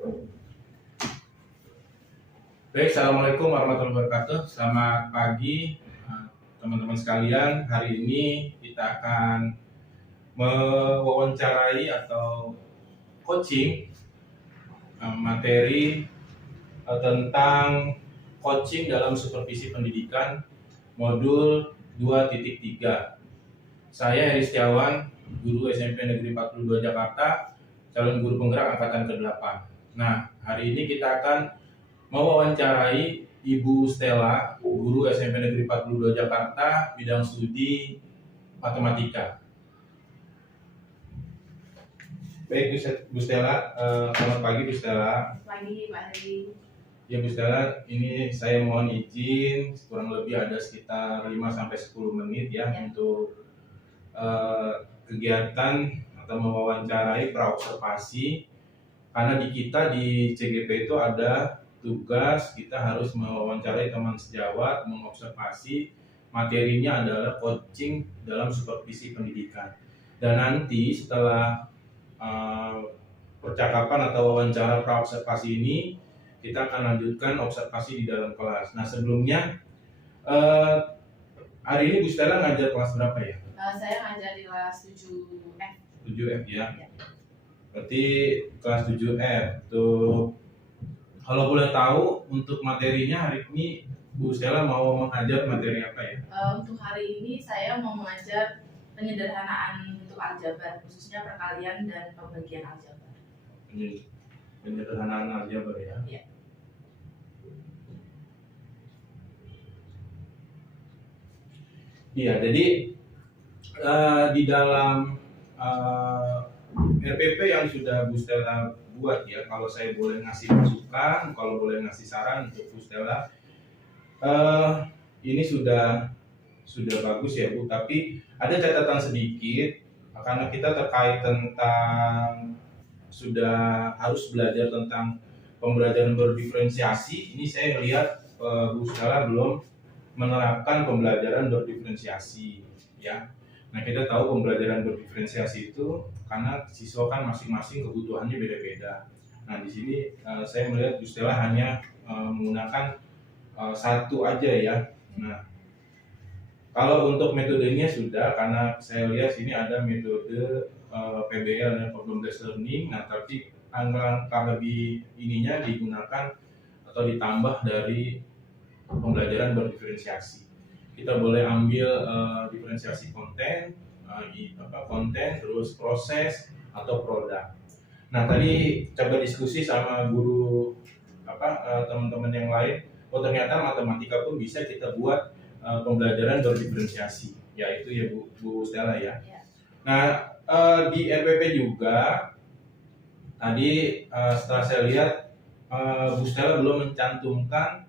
Baik, Assalamualaikum warahmatullahi wabarakatuh. Selamat pagi teman-teman sekalian. Hari ini kita akan mewawancarai atau coaching materi tentang coaching dalam supervisi pendidikan modul 2.3. Saya Heri Setiawan, guru SMP Negeri 42 Jakarta, calon guru penggerak angkatan ke-8. Nah, hari ini kita akan mewawancarai Ibu Stella, guru SMP Negeri 42 Jakarta, bidang studi matematika. Baik, Bu Stella, selamat pagi Bu Stella. Pagi Pak Heri. Ya Bu Stella, ini saya mohon izin kurang lebih ada sekitar 5-10 menit ya untuk kegiatan atau mewawancarai praobservasi, karena di kita di CGP itu ada tugas kita harus mewawancarai teman sejawat, mengobservasi. Materinya adalah coaching dalam supervisi pendidikan. Dan nanti setelah percakapan atau wawancara praobservasi ini, kita akan lanjutkan observasi di dalam kelas. Nah, sebelumnya hari ini Bu Stella ngajar kelas berapa ya? Saya ngajar di kelas 7F. 7F ya. Berarti kelas 7F. Tuh, kalau boleh tahu untuk materinya hari ini Bu Stella mau mengajar materi apa ya? Untuk hari ini saya mau mengajar penyederhanaan bentuk aljabar, khususnya perkalian dan pembagian aljabar. Penyederhanaan aljabar ya? Iya. Iya, jadi di dalam RPP yang sudah Bu Stella buat ya, kalau saya boleh ngasih masukan, kalau boleh ngasih saran untuk Bu Stella, ini sudah bagus ya Bu, tapi ada catatan sedikit karena kita terkait tentang sudah harus belajar tentang pembelajaran berdiferensiasi. Ini saya lihat Bu Stella belum menerapkan pembelajaran berdiferensiasi ya. Nah, kita tahu pembelajaran berdiferensiasi itu karena siswa kan masing-masing kebutuhannya beda-beda. Nah, di sini saya melihat Bu Stella hanya menggunakan satu aja ya. Nah, kalau untuk metodenya sudah, karena saya lihat sini ada metode PBL dan problem based learning. Nah, tapi angka lebih ininya digunakan atau ditambah dari pembelajaran berdiferensiasi. Kita boleh ambil diferensiasi konten, terus proses atau produk. Nah, tadi coba diskusi sama guru teman-teman yang lain. Oh, ternyata matematika pun bisa kita buat pembelajaran berdiferensiasi, yaitu ya Bu Stella ya. Nah, di RPP juga tadi setelah saya lihat Bu Stella belum mencantumkan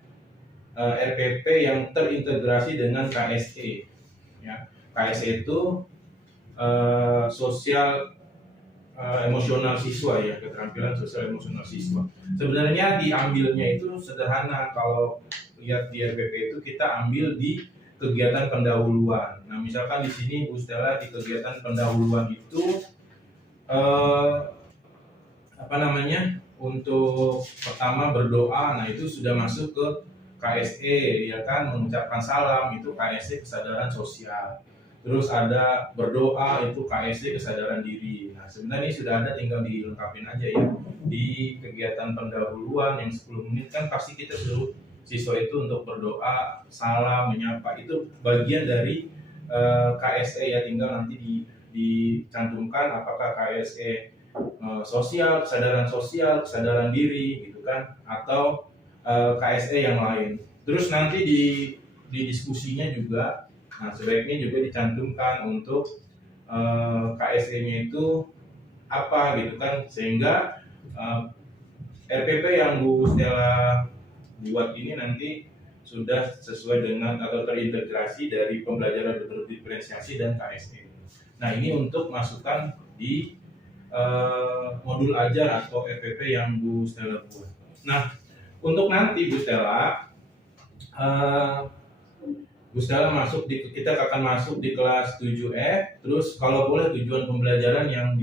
RPP yang terintegrasi dengan KSE ya. KSE itu sosial emosional siswa ya, keterampilan sosial emosional siswa. Sebenarnya diambilnya itu sederhana, kalau lihat di RPP itu kita ambil di kegiatan pendahuluan. Nah, misalkan di sini Bu Stella di kegiatan pendahuluan itu untuk pertama berdoa. Nah, itu sudah masuk ke KSE ya kan, mengucapkan salam itu KSE kesadaran sosial. Terus ada berdoa itu KSE kesadaran diri. Nah, sebenarnya ini sudah ada, tinggal dilengkapin aja ya. Di kegiatan pendahuluan yang 10 menit kan pasti kita suruh siswa itu untuk berdoa, salam, menyapa. Itu bagian dari KSE ya, tinggal nanti dicantumkan apakah KSE sosial, kesadaran diri gitu kan, atau KSE yang lain. Terus nanti di diskusinya juga, nah sebaiknya juga dicantumkan untuk KSE-nya itu apa gitu kan, sehingga RPP yang Bu Stella buat ini nanti sudah sesuai dengan atau terintegrasi dari pembelajaran berdiferensiasi dan KSE. Nah, ini untuk masukan di modul ajar atau RPP yang Bu Stella buat. Nah, untuk nanti Bu Stella kita akan masuk di kelas 7F. Terus kalau boleh tujuan pembelajaran yang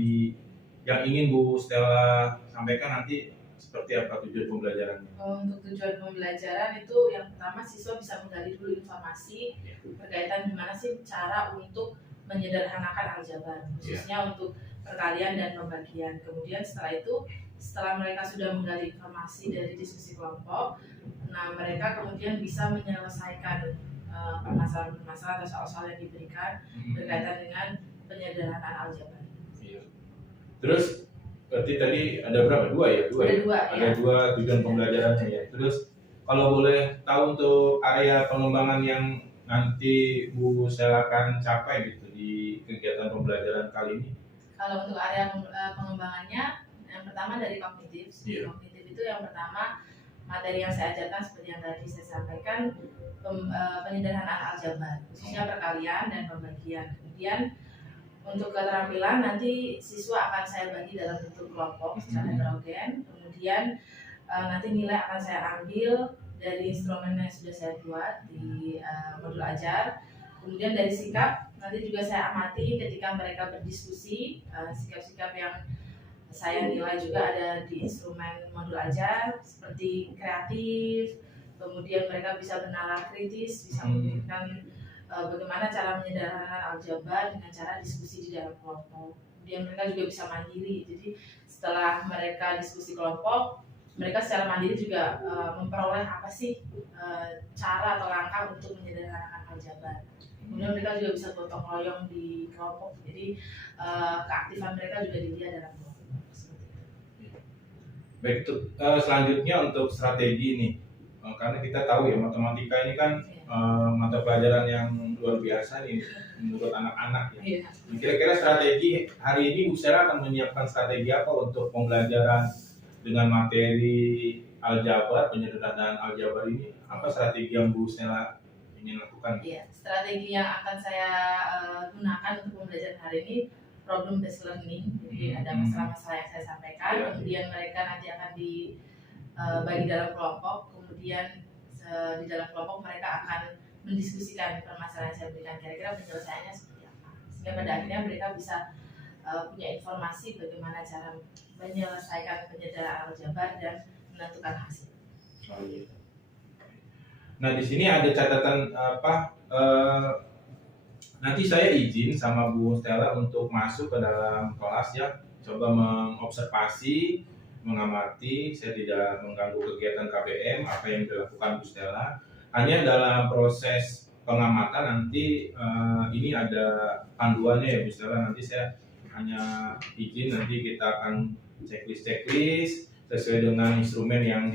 ingin Bu Stella sampaikan nanti seperti apa tujuan pembelajarannya? Untuk tujuan pembelajaran itu yang pertama siswa bisa menggali dulu informasi berkaitan gimana sih cara untuk menyederhanakan aljabar, khususnya untuk perkalian dan pembagian. Kemudian setelah mereka sudah menggali informasi dari diskusi kelompok, nah mereka kemudian bisa menyelesaikan permasalahan-permasalahan atau soal-soal yang diberikan berkaitan dengan penyederhanaan aljabar. Iya. Terus berarti tadi ada berapa? Dua ya? Ada dua tujuan pembelajarannya ya. Terus kalau boleh tahu untuk area pengembangan yang nanti Bu Stella akan capai gitu di kegiatan pembelajaran kali ini? Kalau untuk area pengembangannya, yang pertama dari kognitif. Kognitif itu yang pertama materi yang saya ajarkan seperti yang tadi saya sampaikan, penyederhanaan aljabar, khususnya perkalian dan pembagian. Kemudian untuk keterampilan nanti siswa akan saya bagi dalam bentuk kelompok secara heterogen. Kemudian nanti nilai akan saya ambil dari instrumen yang sudah saya buat di modul ajar. Kemudian dari sikap nanti juga saya amati ketika mereka berdiskusi, sikap-sikap yang saya nilai juga ada di instrumen modul ajar seperti kreatif, kemudian mereka bisa bernalar kritis, bisa memikirkan bagaimana cara menyederhanakan aljabar dengan cara diskusi di dalam kelompok. Kemudian mereka juga bisa mandiri. Jadi setelah mereka diskusi kelompok, mereka secara mandiri juga memperoleh apa sih cara atau langkah untuk menyederhanakan aljabar. Kemudian mereka juga bisa gotong royong di kelompok. Jadi keaktifan mereka juga dilihat dalam kelompok. Baik, selanjutnya untuk strategi nih, karena kita tahu ya matematika ini kan mata pelajaran yang luar biasa nih menurut anak-anak ya. Kira-kira strategi hari ini Bu Stella akan menyiapkan strategi apa untuk pembelajaran dengan materi aljabar, penyederhanaan aljabar ini? Apa strategi yang Bu Stella ingin lakukan? Iya, strategi yang akan saya gunakan untuk pembelajaran hari ini problem based learning. Jadi ada masalah-masalah yang saya sampaikan, kemudian mereka nanti akan dibagi dalam kelompok, kemudian di dalam kelompok mereka akan mendiskusikan permasalahan yang saya berikan, kira-kira penyelesaiannya seperti apa, sehingga pada akhirnya mereka bisa punya informasi bagaimana cara menyelesaikan penyederhanaan aljabar dan menentukan hasil. Nah di sini ada catatan nanti saya izin sama Bu Stella untuk masuk ke dalam kelas ya, coba mengobservasi, mengamati. Saya tidak mengganggu kegiatan KBM apa yang dilakukan Bu Stella. Hanya dalam proses pengamatan nanti ini ada panduannya ya Bu Stella. Nanti saya hanya izin, nanti kita akan checklist sesuai dengan instrumen yang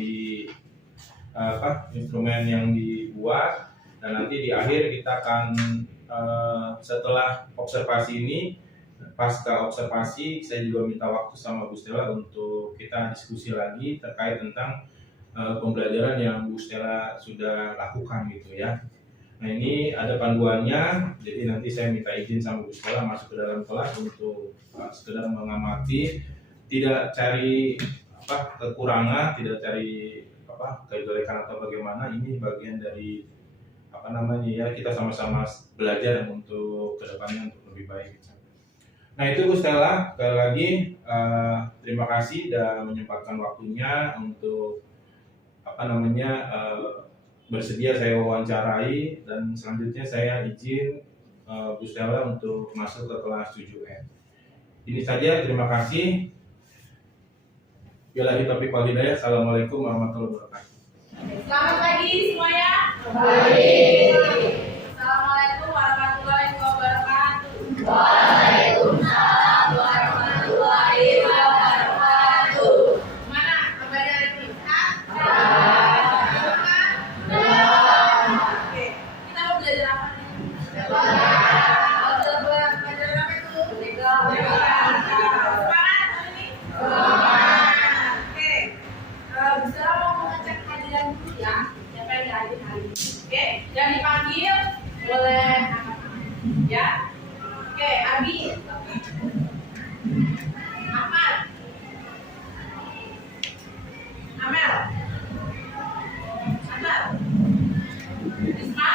dibuat, dan nanti di akhir kita akan setelah observasi ini, pasca observasi saya juga minta waktu sama Bu Stella untuk kita diskusi lagi terkait tentang pembelajaran yang Bu Stella sudah lakukan gitu ya. Nah ini ada panduannya, jadi nanti saya minta izin sama Bu Stella masuk ke dalam kelas untuk sekedar mengamati, tidak cari kekurangan, tidak cari kejelekan atau bagaimana. Ini bagian dari kita sama-sama belajar untuk kedepannya untuk lebih baik. Nah itu Bu Stella, sekali lagi terima kasih sudah menyempatkan waktunya untuk bersedia saya wawancarai, dan selanjutnya saya izin Bu Stella untuk masuk ke kelas 7N. Ini saja, terima kasih. Billahi taufiq wal hidayah. Assalamualaikum warahmatullahi wabarakatuh. Selamat pagi semuanya. Baik. Assalamualaikum warahmatullahi wabarakatuh. Waalaikumsalam warahmatullahi wabarakatuh. Mana kabarnya hari ini? Oke, kita mau belajar apa nih? Belajar apa itu? Semangat hari ini? Oke, bisa mau mengecek hadiran dulu ya. Siapa yang hadir hari ini? Oke, yang dipanggil boleh angkat tangan. Ya. Oke, Abi. Ahmad. Amel. Amel. Isma.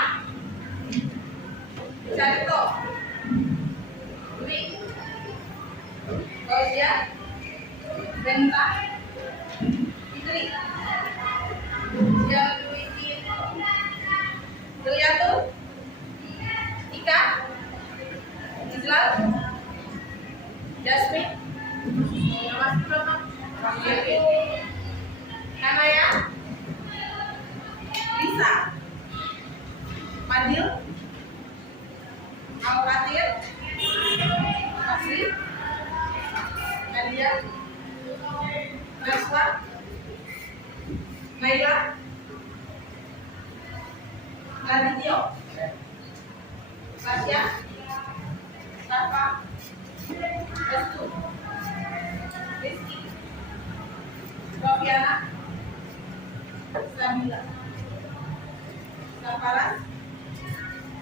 Jarito. Dwi. Fauzia. Benta. Fikri. Yang bikin lihat tuh. Ika. Islam. Jasmine. Masih berapa? Masih. Kanaya. Lisa. Fadil. Al-Fatir. Asri. Nadia. Naswa. Naila. Naditio. Tasya. Safa. Restu. Rizky. Rofiana. Sabila. Safaras.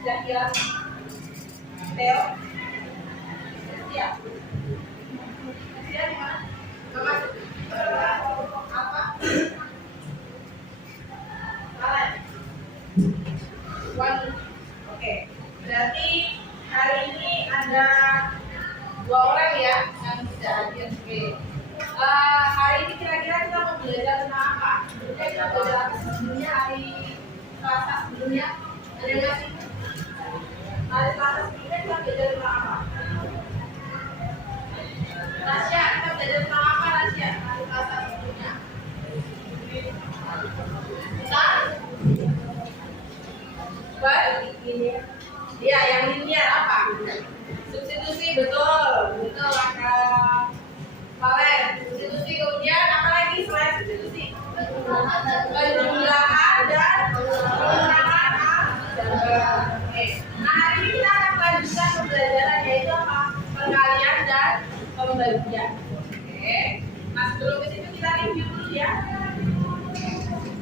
Zakira. Theo. Setia. Setia di mana? Mama. Apa? Kalian. One. Oke. Berarti hari ini ada 2 orang ya yang tidak hadir. Oke. Hari ini kira-kira kita mau belajar tentang apa? Kita belajar sebelumnya hari Selasa sebelumnya. Ada yang masih? Hari Selasa sebelumnya kita belajar tentang apa? Rasya, kita belajar tentang apa Rasya? Hari Selasa sebelumnya. Bentar. Baik, ini. Ya, yang linear apa? Substitusi, betul. Betul, Kak. Valen, substitusi. Kemudian apa lagi selain substitusi? Penjumlahan dan pengurangan aljabar. Oke. Nah, hari ini kita akan melanjutkan pembelajaran yaitu apa? Perkalian dan pembagian. Oke. Nah, sebelum ke situ kita review dulu ya.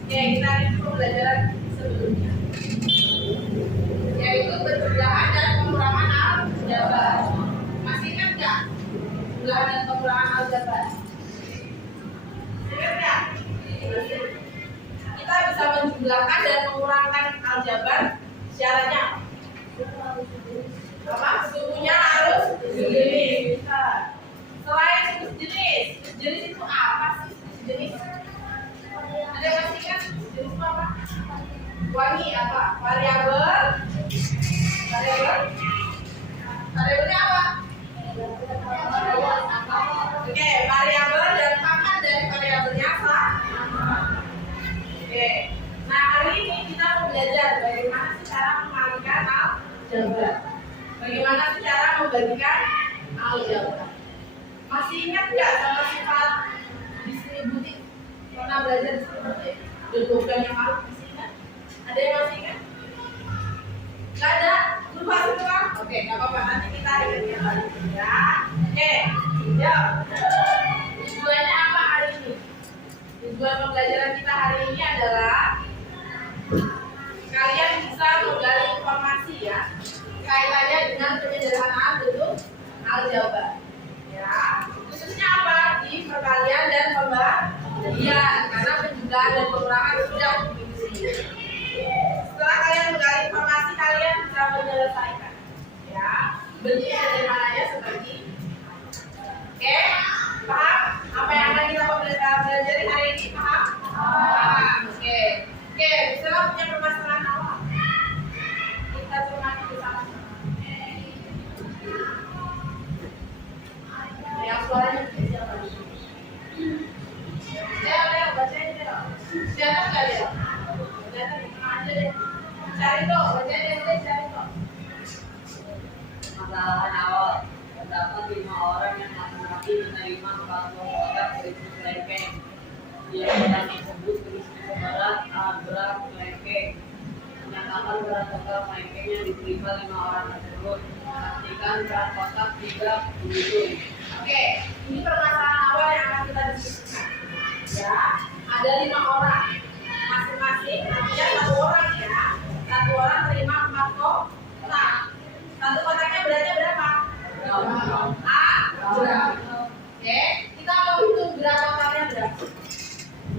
Oke, kita review pembelajaran sebelumnya. Yaitu penjumlahan dan pengurangan aljabar. Masih ingat nggak? Penjumlahan dan pengurangan aljabar. Ingat nggak? Kita bisa menjumlahkan dan mengurangkan aljabar. Syaratnya apa? Sukunya harus sejenis. Selain suku sejenis, sejenis itu apa sih? Sejenis? Ada yang masih ingat? Sejenis itu apa? Wangi apa? Variabel. Variabelnya apa? Oke, variabel dan pangkat dari variabelnya apa? Oke. Nah, hari ini kita mau belajar bagaimana sih cara membagikan aljabar. Bagaimana sih cara membagikan aljabar? Masih ingat nggak sama sifat distributif? Pernah belajar distributif? Bukan yang malu masih ingat? Ada yang masih ingat? Nggak ada? Lupa semua? Oke, nggak apa-apa. Nanti kita ingat lagi ya. Oke, yuk. Tujuannya apa hari ini? Tujuan pembelajaran kita hari ini adalah kalian bisa menggali informasi ya kaitannya dengan penyederhanaan bentuk aljabar. Ya, khususnya apa? Di perkalian dan pembagian karena penjumlahan dan pengurangan sudah diisi. Setelah kalian menggali informasi, kalian bisa menyelesaikan. Ya, bentuk sederhananya seperti oke, paham? Apa yang akan kita pelajari hari ini? Paham? Paham. Oke, misalnya punya permasalahan apa? Kita cermati bersama-sama. Yang suaranya siapa? Ya, bacain deh. Siapa nggak dia? Bacain aja deh. Cari dong, bacain deh, cari dong. Masalah awal, terdapat 5 orang yang laki-laki menerima 40 kotak berisi kelengkeng. Dia kotak tersebut berisi berat berat kelengkeng. Menyatakan berat total kelengkeng yang diterima 5 orang tersebut. Pastikan berat kotak tidak dihitung. Oke, ini permasalahan awal yang akan kita diskusikan. Ya, ada 5 orang. Masing-masing artinya 1 orang ya. 1 orang terima 4 kotak. 1 kotaknya beratnya berapa? Berapa? Oke, kita mau hitung berat totalnya berapa?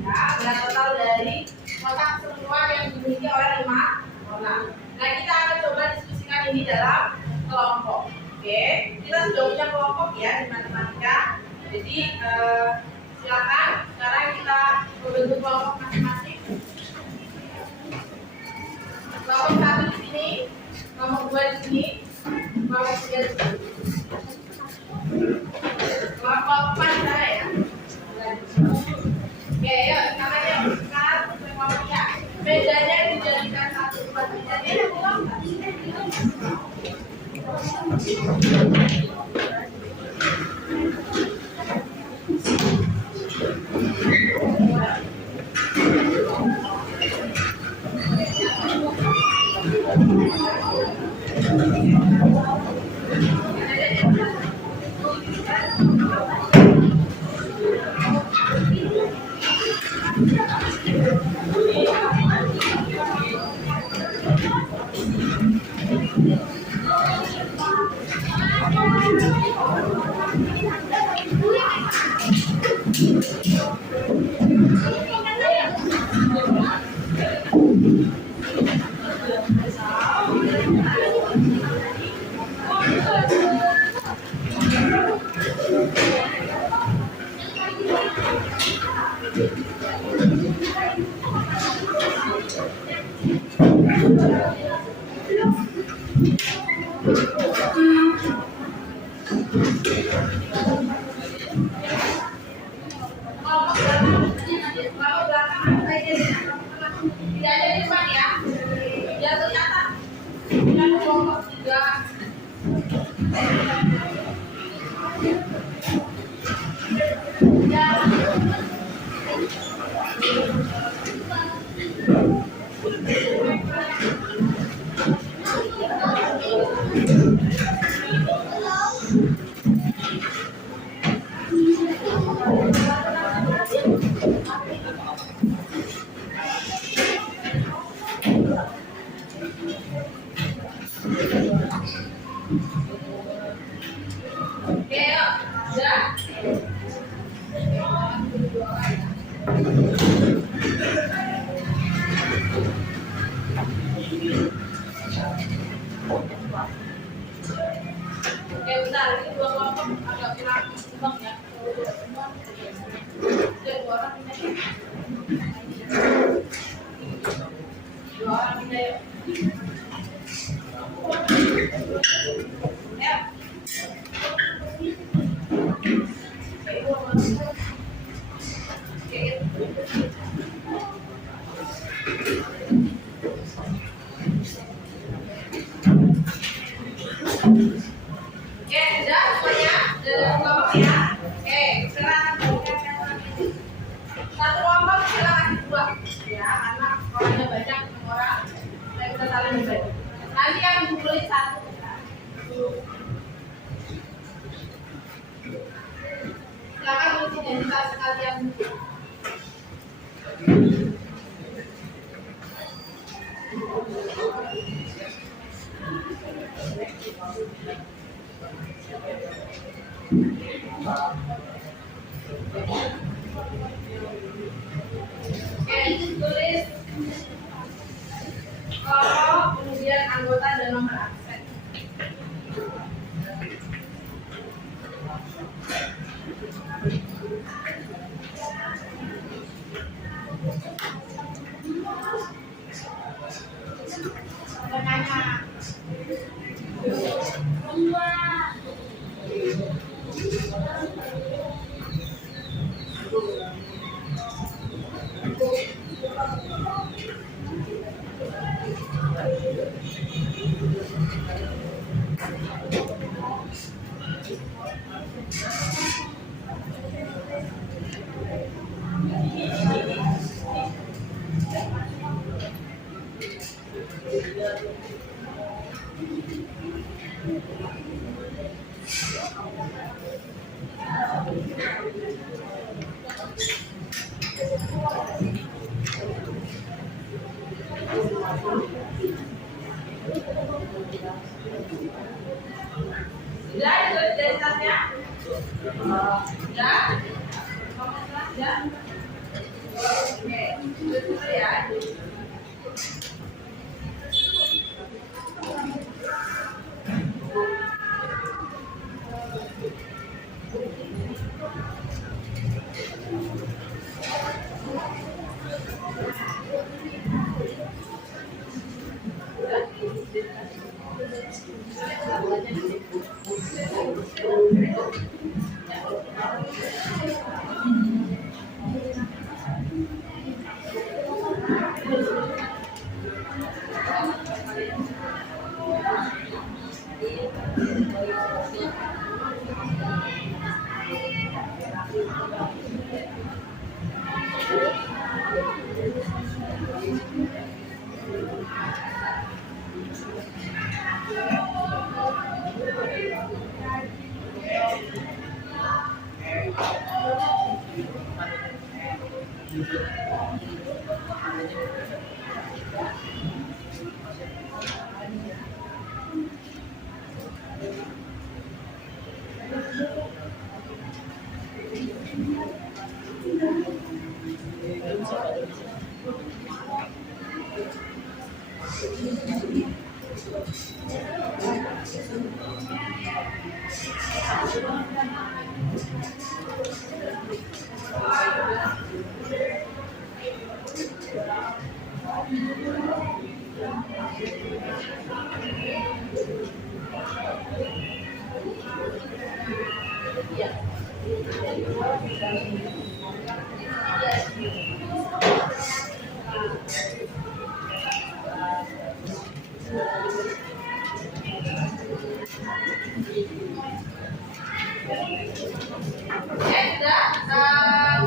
Ya, berat total dari kotak keseluruhan yang dimiliki oleh 5 orang. Nah, kita akan coba diskusikan ini dalam kelompok. Oke, kita sudah punya kelompok ya di matematika. Jadi Silakan. Sekarang kita membentuk kelompok masing-masing. Kelompok 1 di sini, kelompok 2 di sini, kelompok 3 di sini. Kelompok 4 di sana ya. Oke, yuk sekarang yuk. Sekarang kelompoknya. Bedanya dijadikan satu buat bedanya ya belum. Tidak ada di depan ya. Jatuh di atas. Kita kelompok 3. Oke, yuk. Udah. Oke, bentar. Ini 2 kelompok agak kurang seimbang ya. Jadi 2 orang pindah yuk. 2 orang pindah yuk. Ya. Oke, sudah semuanya? Sudah kelompok ya? Oke, sekarang satu kelompok silakan dibuat ya, karena orangnya banyak, 6 orang. Saya udah saling dibagi. Nanti yang dikumpulin 1 ya. Silakan tulis identitas kalian. Oke, tulis kelompok, kemudian anggota dan nomor absen. Sudah ditulis identitasnya? Sudah? Sudah? Oke, tulis dulu ya.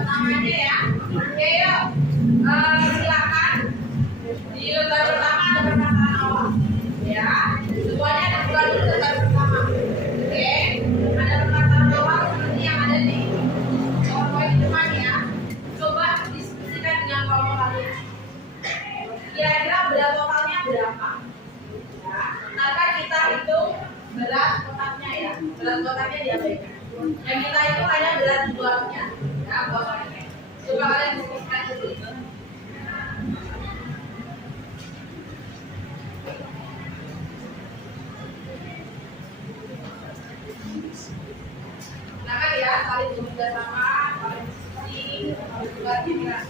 Namanya ya. Oke, yuk. Silakan. Di lembar pertama ada perkataan awal. Ya. Semuanya dibuka dulu lembar pertama. Oke. Ada perkataan awal seperti yang ada di PowerPoint di depan ya. Coba diskusikan dengan kelompok kalian. Kira-kira berat totalnya berapa? Ya. Maka kita hitung berat kotaknya ya. Berat kotaknya diabaikan. Yang kita itu hanya berat buahnya. Ya, buahnya. Coba kalian diskusikan dulu. Silakan ya, saling bekerja sama, saling diskusi, juga tidak.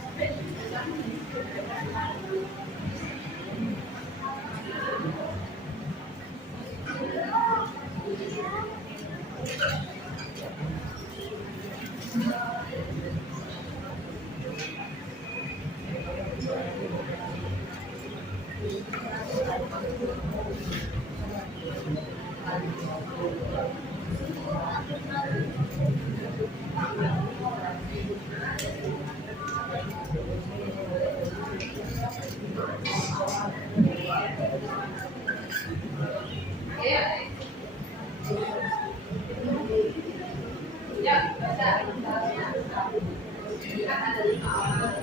Ya, bisa. Kan ada 5 orang.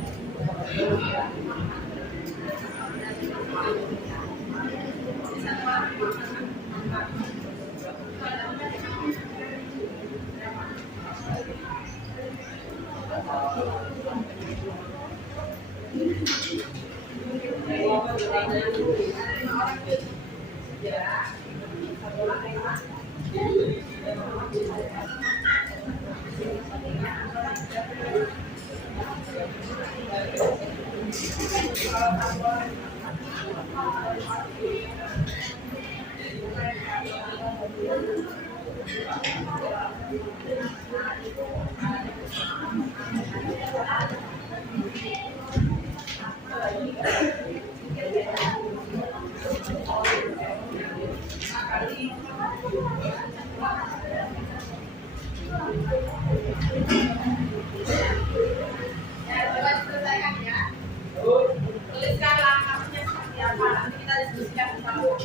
Tuliskan langkahnya seperti apa. Nanti kita diskusikan bersama.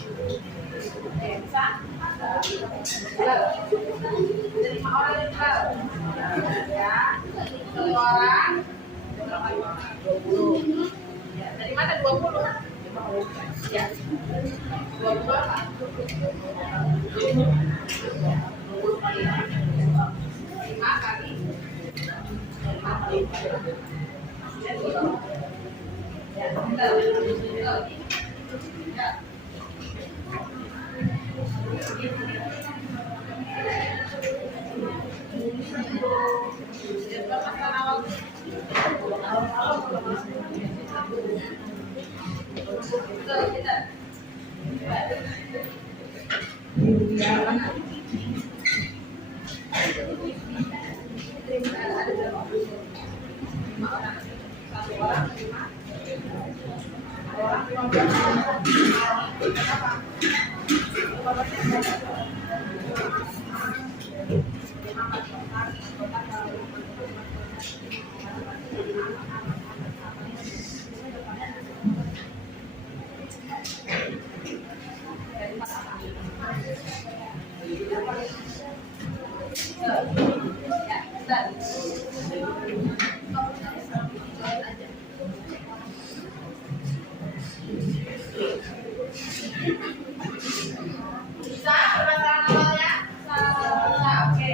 Bisa? Ada 5 orang yang tahu. Ya, 1 orang. Berapa orang? 20. Ya, dari mana 20? Ya. 20 apa? 5 kali. 5 kali. Ya, Bisa permasalahan awalnya? Bisa, oke.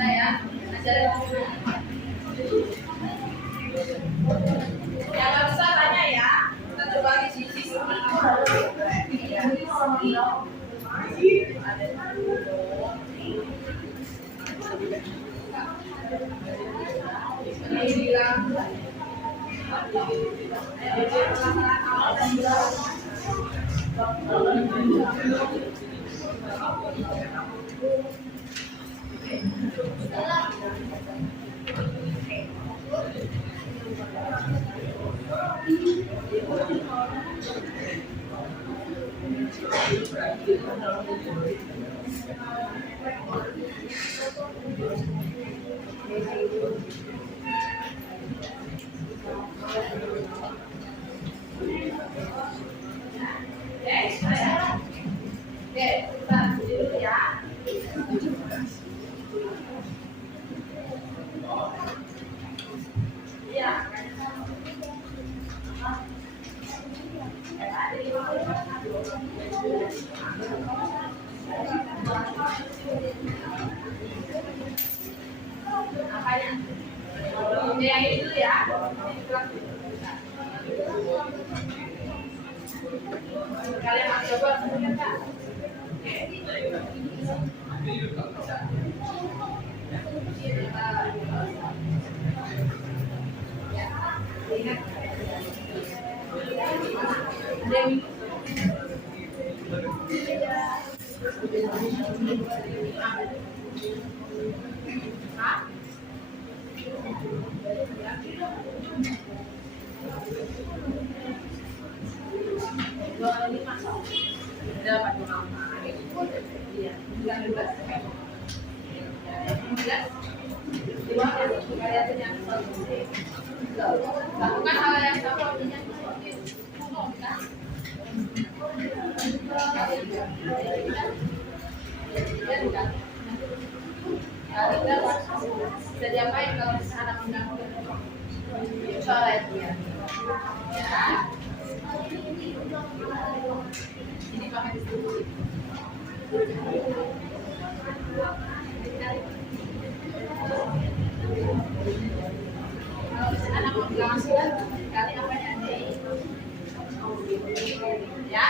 Saya ajarin yang nggak bisa tanya ya, kita coba di sisi yang itu ya. Kalian mau coba kemudian Kak? Lakukan hal yang sama bisa diapain kalau misalnya anak mengganggu sholat ya. Ini pakai distribusi. Kalau misalnya anak mengganggu kali apanya ya.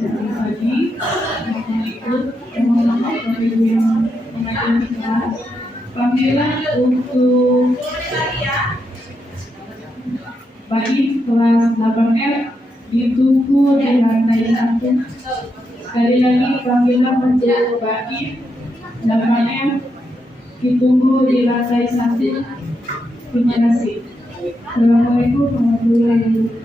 Selamat pagi, Assalamualaikum warahmatullahi wabarakatuh. Panggilan untuk bagi kelas 8F ditunggu di lantai 1. Sekali lagi panggilan untuk bagi 8F ditunggu di lantai 1. Terima kasih. Assalamualaikum warahmatullahi wabarakatuh.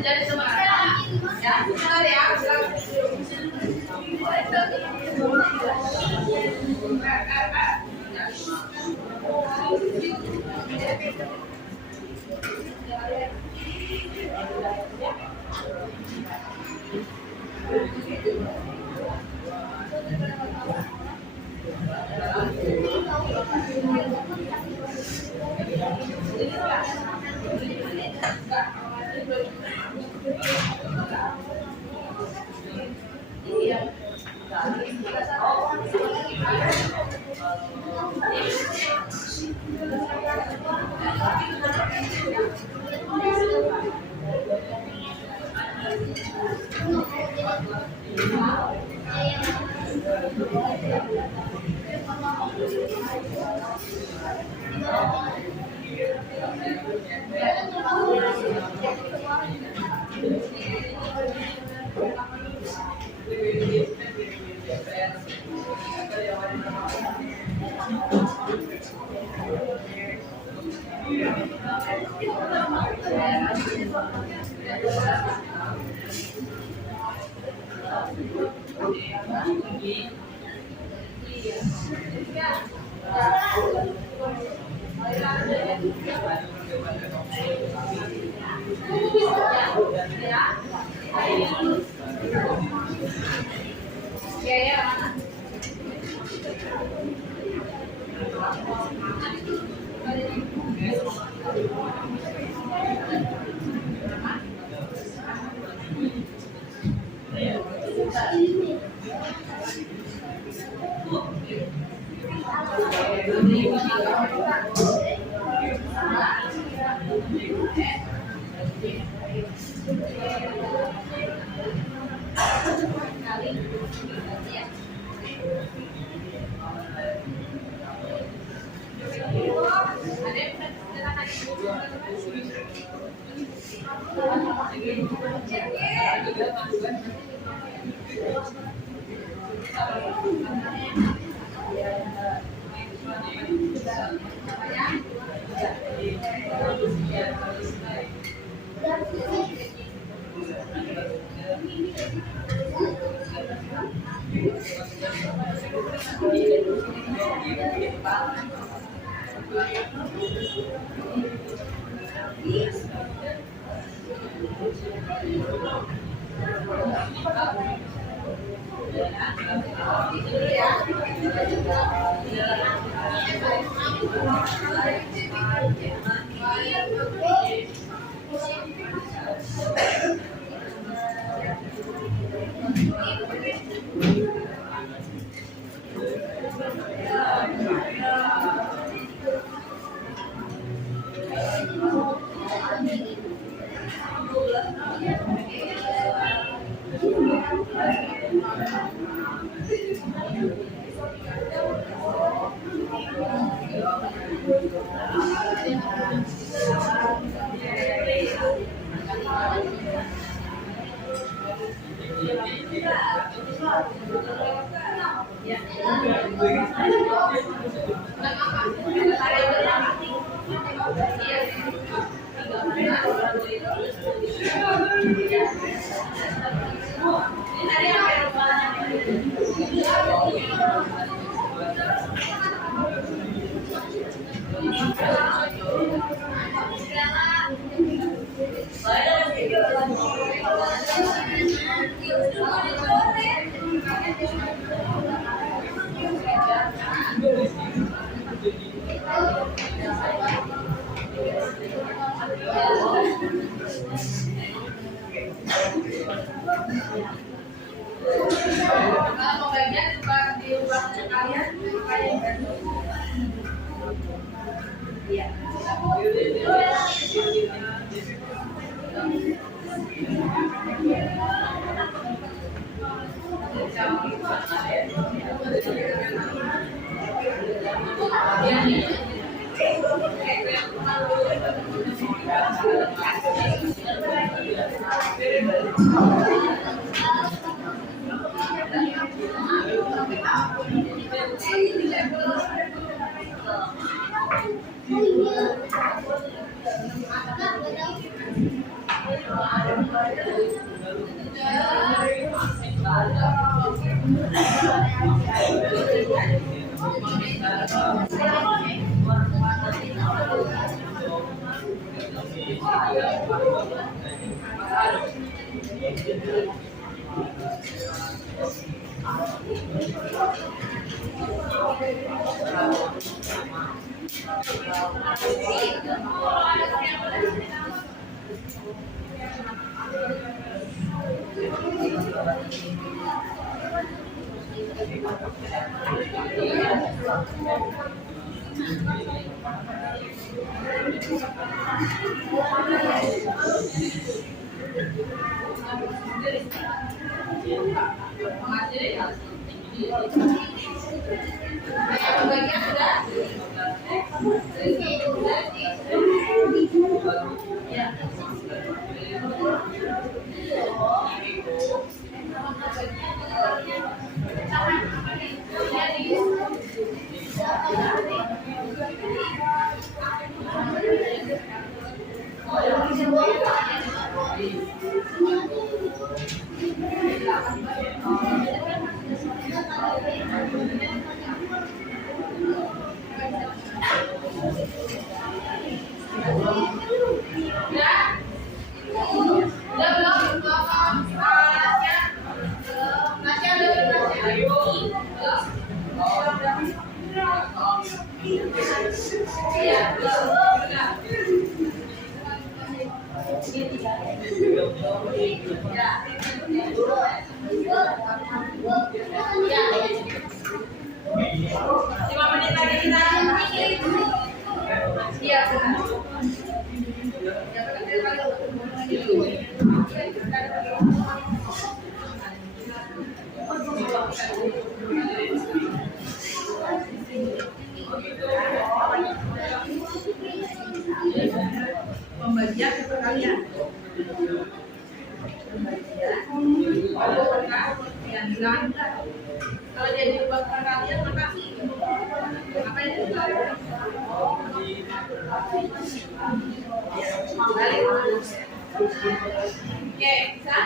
Jadi semuanya ya, bentar ya. Thank you. Kalau pembagian juga diubah sekalian supaya iya. Pembagian sudah. Ya. Pembagian perkalian. Kalau jadi buat perkalian makasih. Apa itu? Balik. Oke, bisa?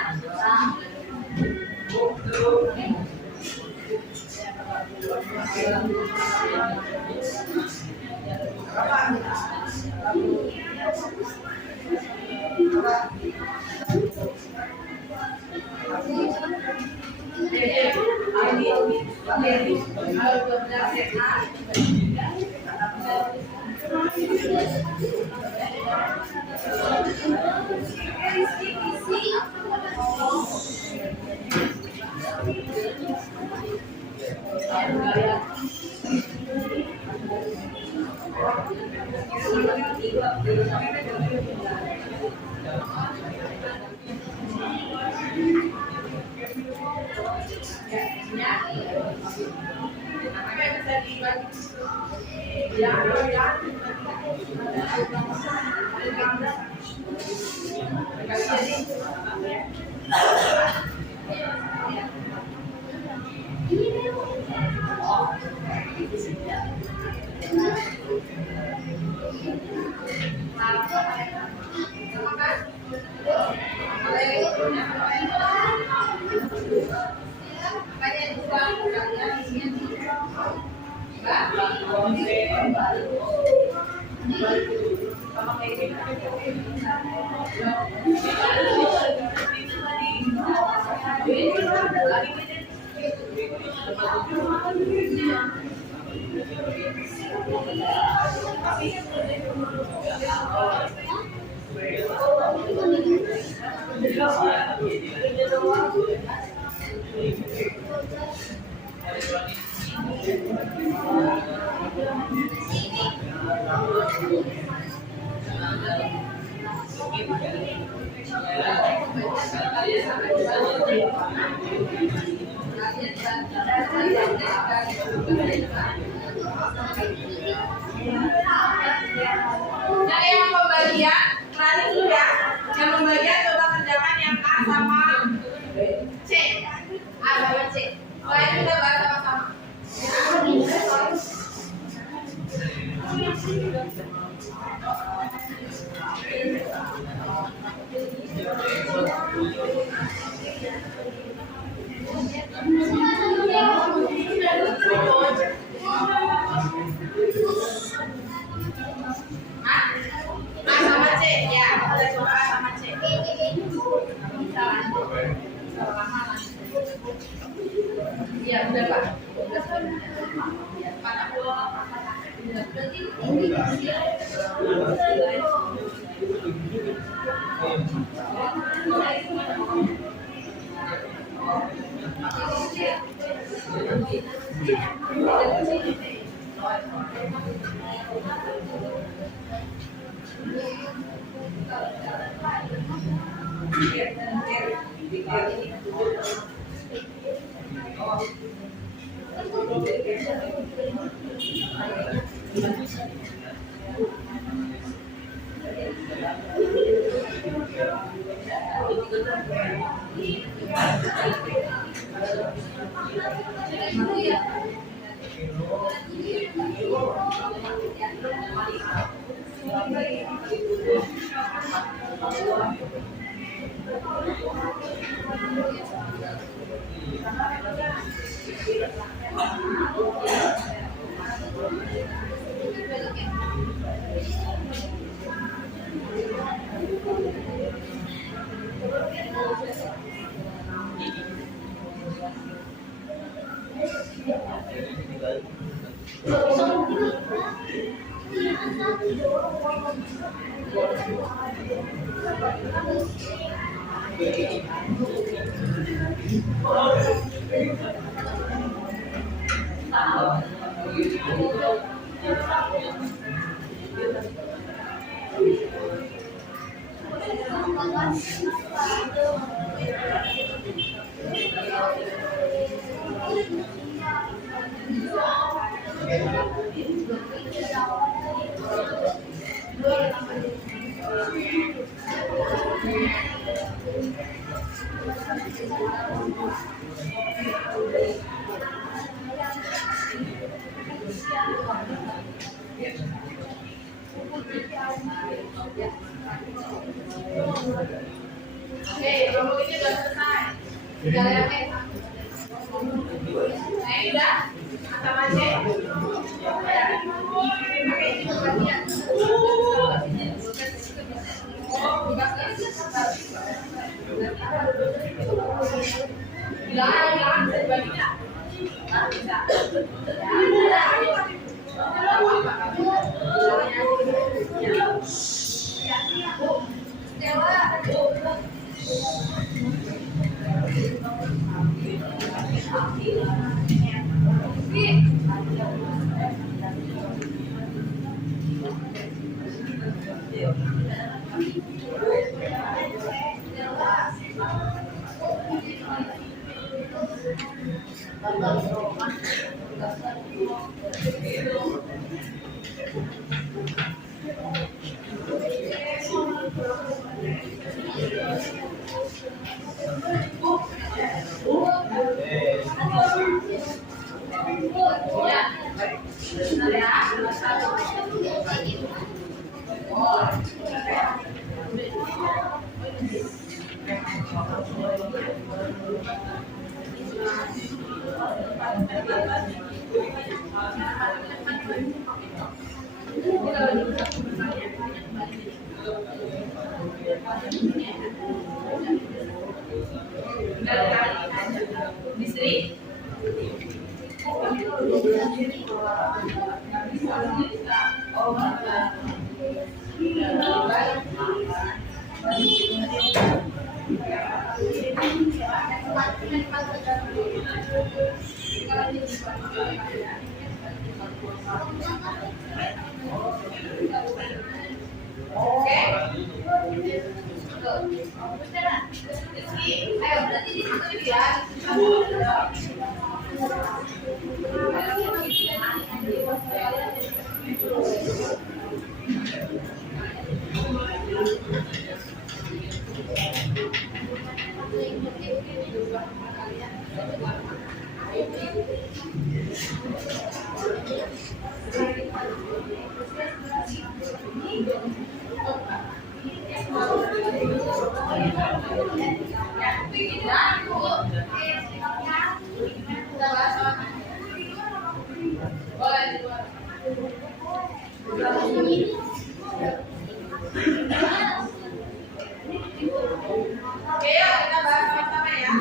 Nah, yang pembagian nanti dulu ya. Yang pembagian coba kerjakan yang A sama C. A sama C. Soalnya kita bahas sama-sama. A sama C ya, kita coba A sama C. Iya, udah Pak. Berarti Oke, kelompok ini sudah selesai. Tinggal yang lain. Nah, ini udah. Sama aja. Pakai ini bagian. Bilang bisa dibagi nggak? Bisa. Istri? Oke. Ayo berarti di situ ya. Oke, yuk kita bahas sama-sama ya.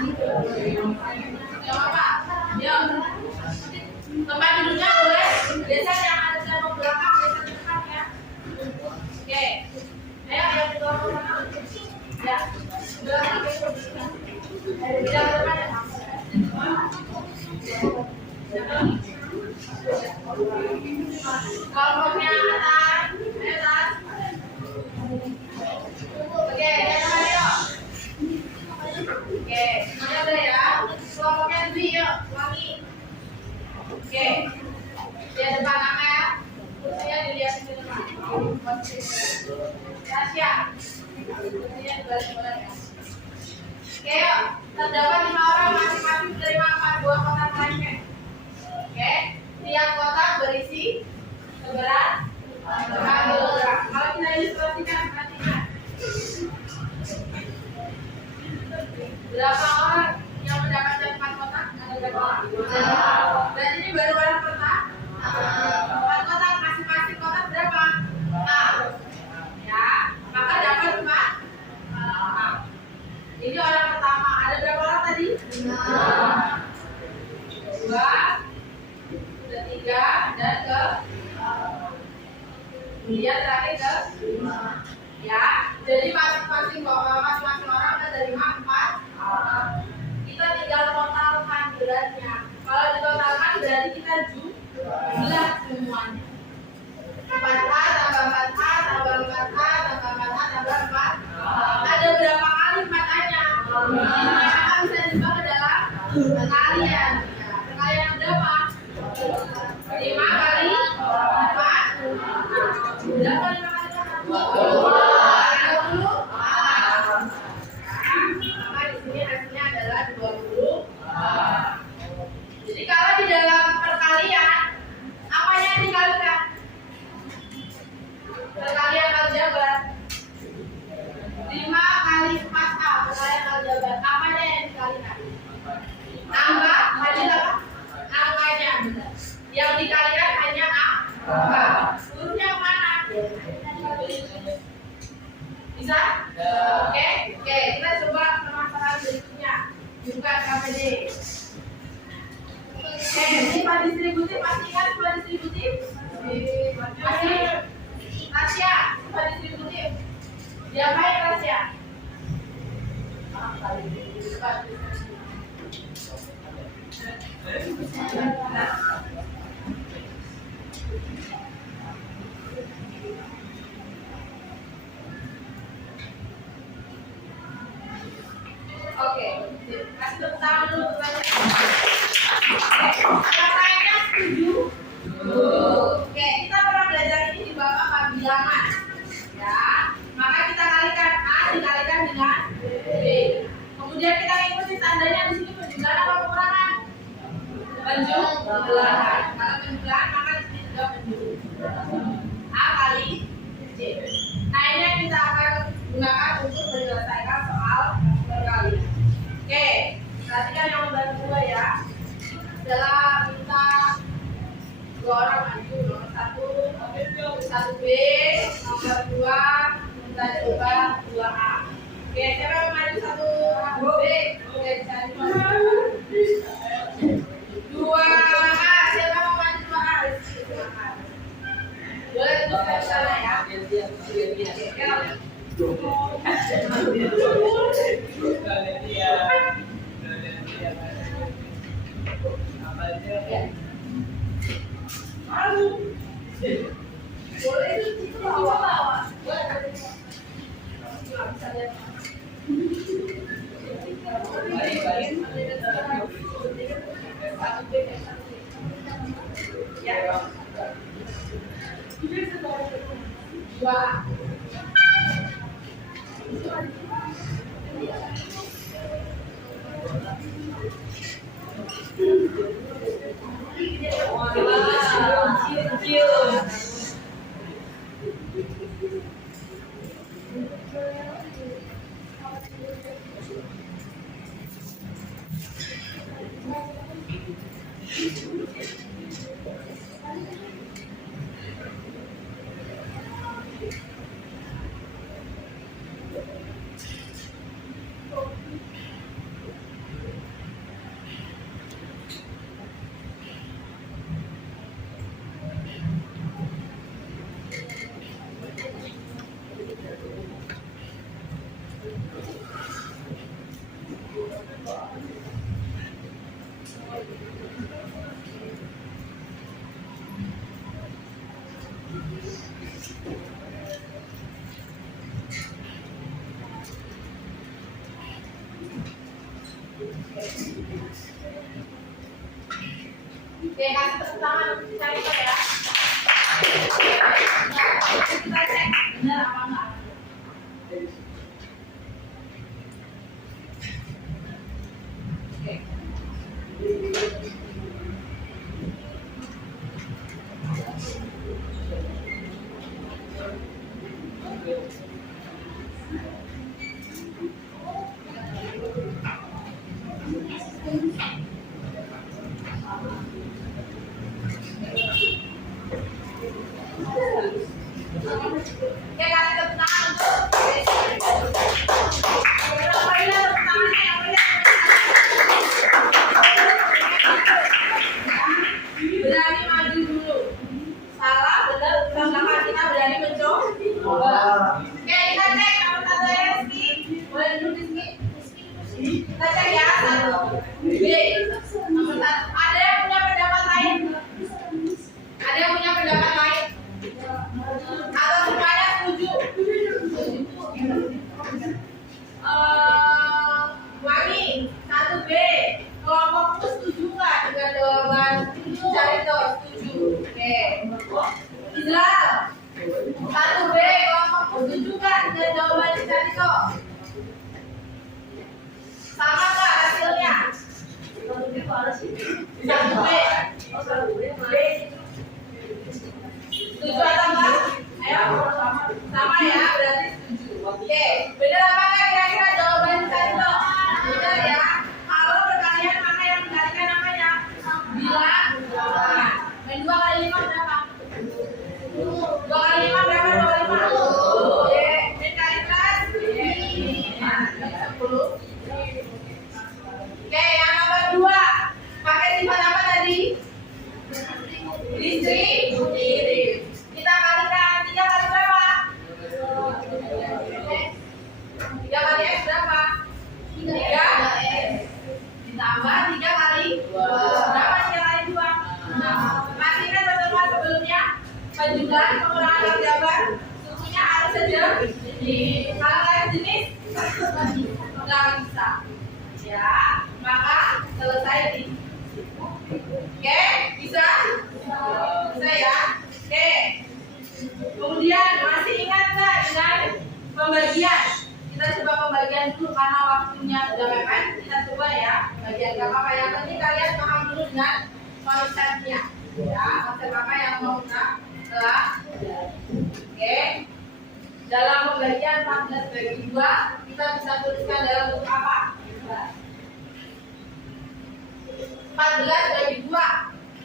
Gak apa-apa. Yuk. Tempat duduknya boleh. Biasa yang ada di belakang, biasa dekat ya. Oke. Ayo yang di belakang. Ya. Belakang. Tidak depan ya. Kelompoknya atas. Ayo atas. Oke, jangan yuk. Oke, semuanya udah ya. Kelompoknya lebih yuk, wangi. Oke, lihat depan apa ya? Saya dilihat di depan. Rahasia. Saya dibalik-balik ya. Oke, yuk. Terdapat 5 orang masing-masing menerima 4 buah kotak lengket. Oke, tiap kotak berisi kemudian terakhir ke 5. Ya, jadi masing-masing orang ada dari 4. Kita tinggal totalkan beratnya. Kalau ditotalkan berarti kita jumlah semuanya. 4A tambah 4A tambah 4A tambah 4A tambah 4. Ada berapa kali 4A-nya? 5A bisa dibagi ke dalam perkalian. Perkalian berapa? 5 kali 4. Berapa 5 kali 4? 20. Maka di sini hasilnya adalah 20. Jadi kalau di dalam perkalian, apanya yang dikalikan? Perkalian aljabar. 5 kali 4A, perkalian aljabar. Apanya yang dikalikan? Angka, hanya apa? Angkanya. Yang dikalikan hanya angka. Hurufnya mana? Bisa? Oke, kita coba permasalahan berikutnya. Buka KPD. Sifat distributif, masih ingat sifat distributif? Masih? Tasya, sifat distributif. Diapain Tasya? Oke, kasih tepuk tangan dulu untuk Tasya. Yang lainnya setuju? Oke, kita pernah belajar ini di bab bilangan. Ya, maka kita kalikan A dikalikan dengan B. Kemudian kita ikuti tandanya di sini penjumlahan apa pengurangan? Penjumlahan. Kalau penjumlahan maka di sini juga penjumlahan. A kali C. Nah ini yang kita akan gunakan untuk menyelesaikan soal perkalian. Oke, perhatikan yang nomor 2 ya. Adalah minta 2 orang maju, nomor 1 B, nomor 2 minta coba 2A. Oke, siapa yang maju 1 B? Oke, bisa dimaju. 2A, siapa mau maju 2A? Silakan. Boleh tuliskan di sana ya. Boleh itu bawa. Dua. Oke, kasih tepuk tangan untuk cari ya. Kita cek benar apa enggak. Oke. Oke, kasih tepuk tangan untuk berapa ini tepuk tangannya yang berani maju dulu. Salah, benar, belakang kita berani berani mencoba. Oke, kita cek nomor satu Rizky. Boleh dulu Rizky. Kita cek ya, satu. B. Nomor satu. Ada yang punya pendapat lain? Ada yang punya pendapat lain? Atau semuanya setuju? Wangi, 1B. Kelompokmu setuju nggak dengan jawaban Carito? Setuju. Oke. Izral, 1B. Kelompokmu setuju nggak dengan jawaban Carito? Sama nggak hasilnya? 1B. Setuju atau enggak? Ayo, sama ya, berarti setuju. Oke, benar apa enggak kira-kira jawaban Carito? Benar ya. Kalau perkalian mana yang menggantikan namanya? Bilang. Dan 2 kali 5 berapa? 2 kali 5 berapa? 25. Oke, dan kali plus 10. Oke, yang nomor 2. Pakai sifat apa tadi? Distributif. Kita kalikan 3 kali berapa? 3 kali X berapa? 3 ditambah 3 kali 2. Berapa 3 kali 2? Masih ingat pertemuan sebelumnya? Penjumlahan pengurangan aljabar sukunya harus sejenis. Kalau nggak sejenis nggak bisa. Ya, maka selesai di. Oke, bisa? Bisa ya? Oke. Kemudian masih ingat nggak dengan pembagian? Kita coba pembagian dulu karena waktunya sudah mepet. Kita coba ya pembagian. Gak apa-apa, yang penting kalian paham dulu dengan konsepnya. Ya, konsep apa yang mau kita telah. Oke. Dalam pembagian 14 bagi 2, kita bisa tuliskan dalam bentuk apa? 14 bagi 2.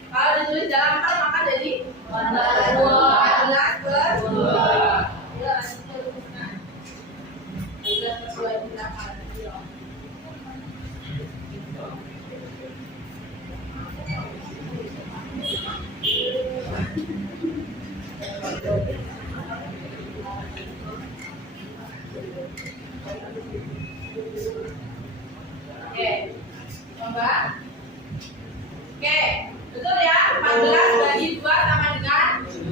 Kalau ditulis dalam hal maka jadi 14 per 2. Ya, oke, coba. Oke, betul ya. 14 bagi 2 sama dengan 7.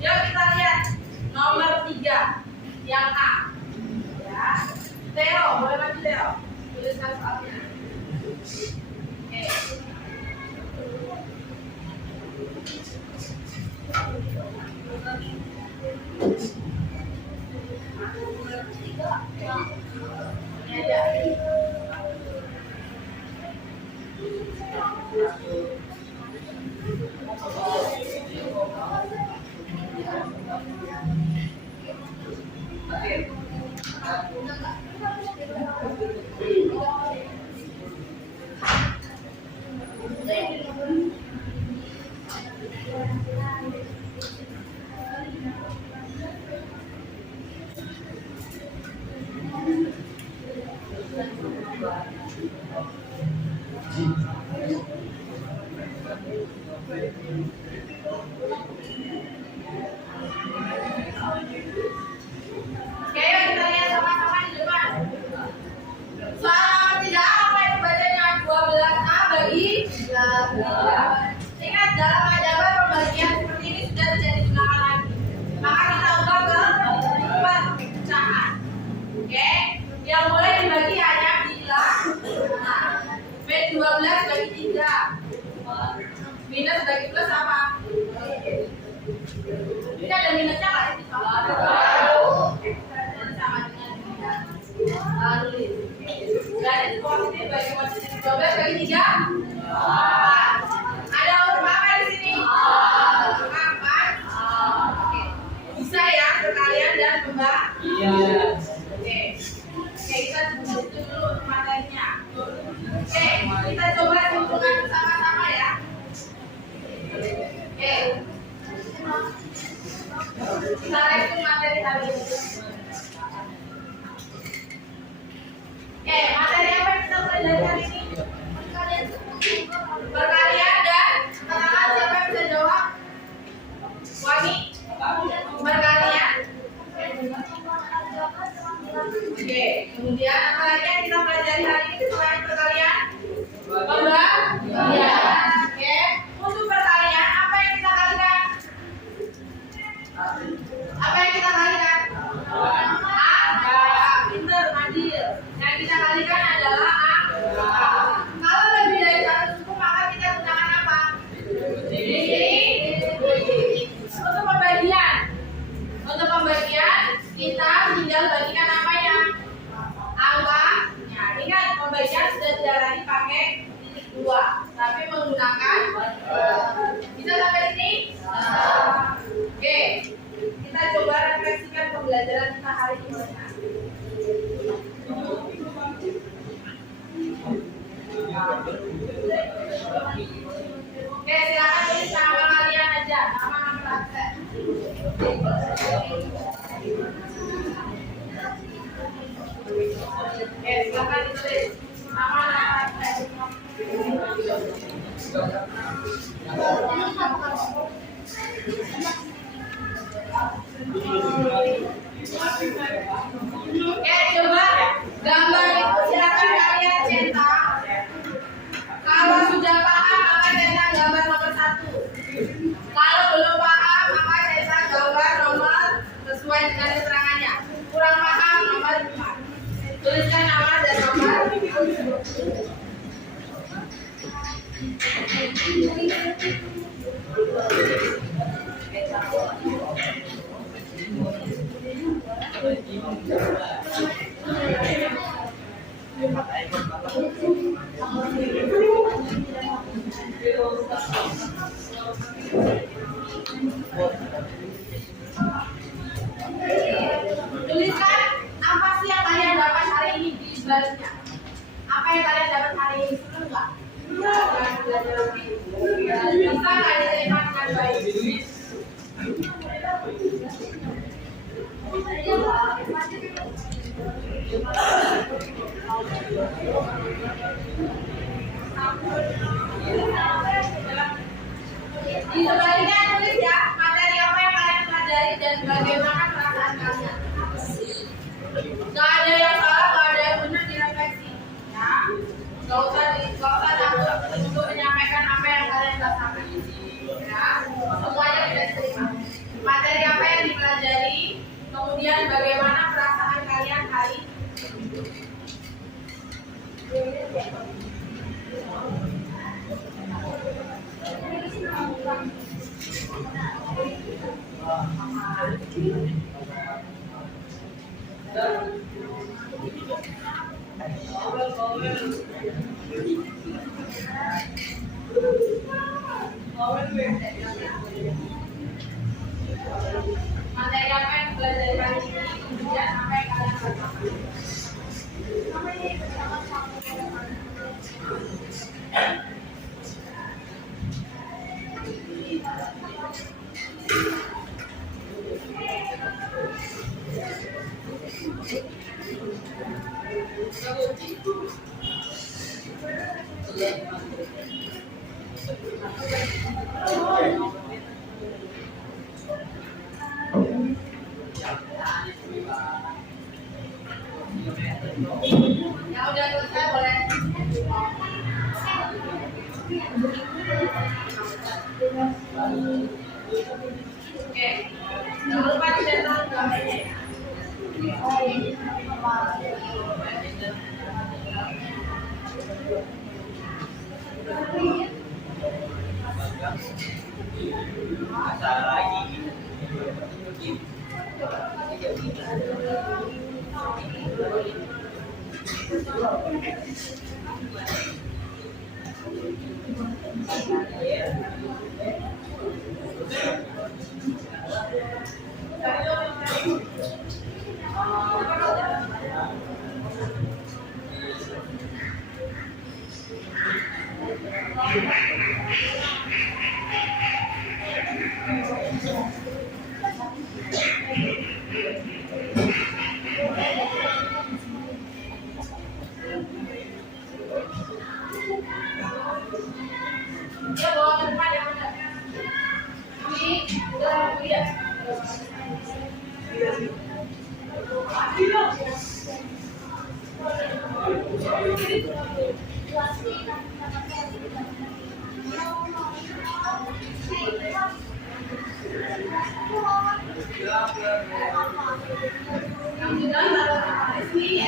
Yuk kita lihat nomor 3 yang A. Ya, Theo, boleh maju Theo. Tuliskan soalnya. Oke. Ini aja. Oke, yuk kita lihat sama-sama di depan. Soal nomor 3 apa itu bacanya? 12A bagi 8. Ingat dalam aljabar pembagian seperti ini sudah tidak digunakan lagi. Maka kita ubah ke pecahan. Oke, yang boleh dibagi hanya bilang B12 bagi 3 minus bagi plus apa? Ini ada minusnya nggak sih? Sama dengan minus. Lalu berarti positif bagi positif 12 bagi 3 ada huruf apa di sini? 4. Oke. Bisa ya perkalian dan pembagian. Oke, kita tulis dulu materinya. Oke, kita coba simpulkan bersama-sama ya. Oke. Kita review materi hari ini. Oke, materi apa yang kita pelajari hari ini? Perkalian dan pertanyaan siapa yang bisa jawab? Wangi? Apa yang kita kalikan? A. Pinter, adil. Yang kita kalikan adalah A. Kalau lebih dari satu suku maka kita gunakan apa? Untuk pembagian. Untuk pembagian kita tinggal bagikan apanya? Angkanya. Ingat pembagian sudah tidak lagi pakai titik 2, tapi menggunakan bisa sampai sini? Oke. Kita coba refleksikan pembelajaran kita hari ini. Oke, silakan tulis nama kalian aja, nama praktek. Oke, silakan ditulis nama praktek. Oke, coba gambar itu silakan kalian cetak. Kalau sudah paham maka cetak gambar nomor 1. Kalau belum paham maka cetak gambar nomor sesuai dengan keterangannya. Kurang paham nomor 4. Tuliskan nama dan nomor. Tuliskan apa sih yang kalian dapat hari ini di baliknya. Apa yang kalian dapat hari ini, seru nggak? Bisa nggak diterima dengan baik? Di sebaliknya tulis ya materi apa yang kalian pelajari dan bagaimana perasaan kalian. Gak ada yang salah, gak ada yang benar direfleksi. Ya, gak usah takut untuk menyampaikan apa yang kalian rasakan. Ya, semuanya bisa diterima. Materi apa yang dipelajari, kemudian bagaimana perasaan kalian hari ini. Materi apa yang belajar hari ini, kemudian apa yang kalian rasakan. Ya udah selesai boleh. Oke, jangan lupa dicetak gambarnya. Ya bawa ke depan ya. Ini Yang sudah taruh di sini.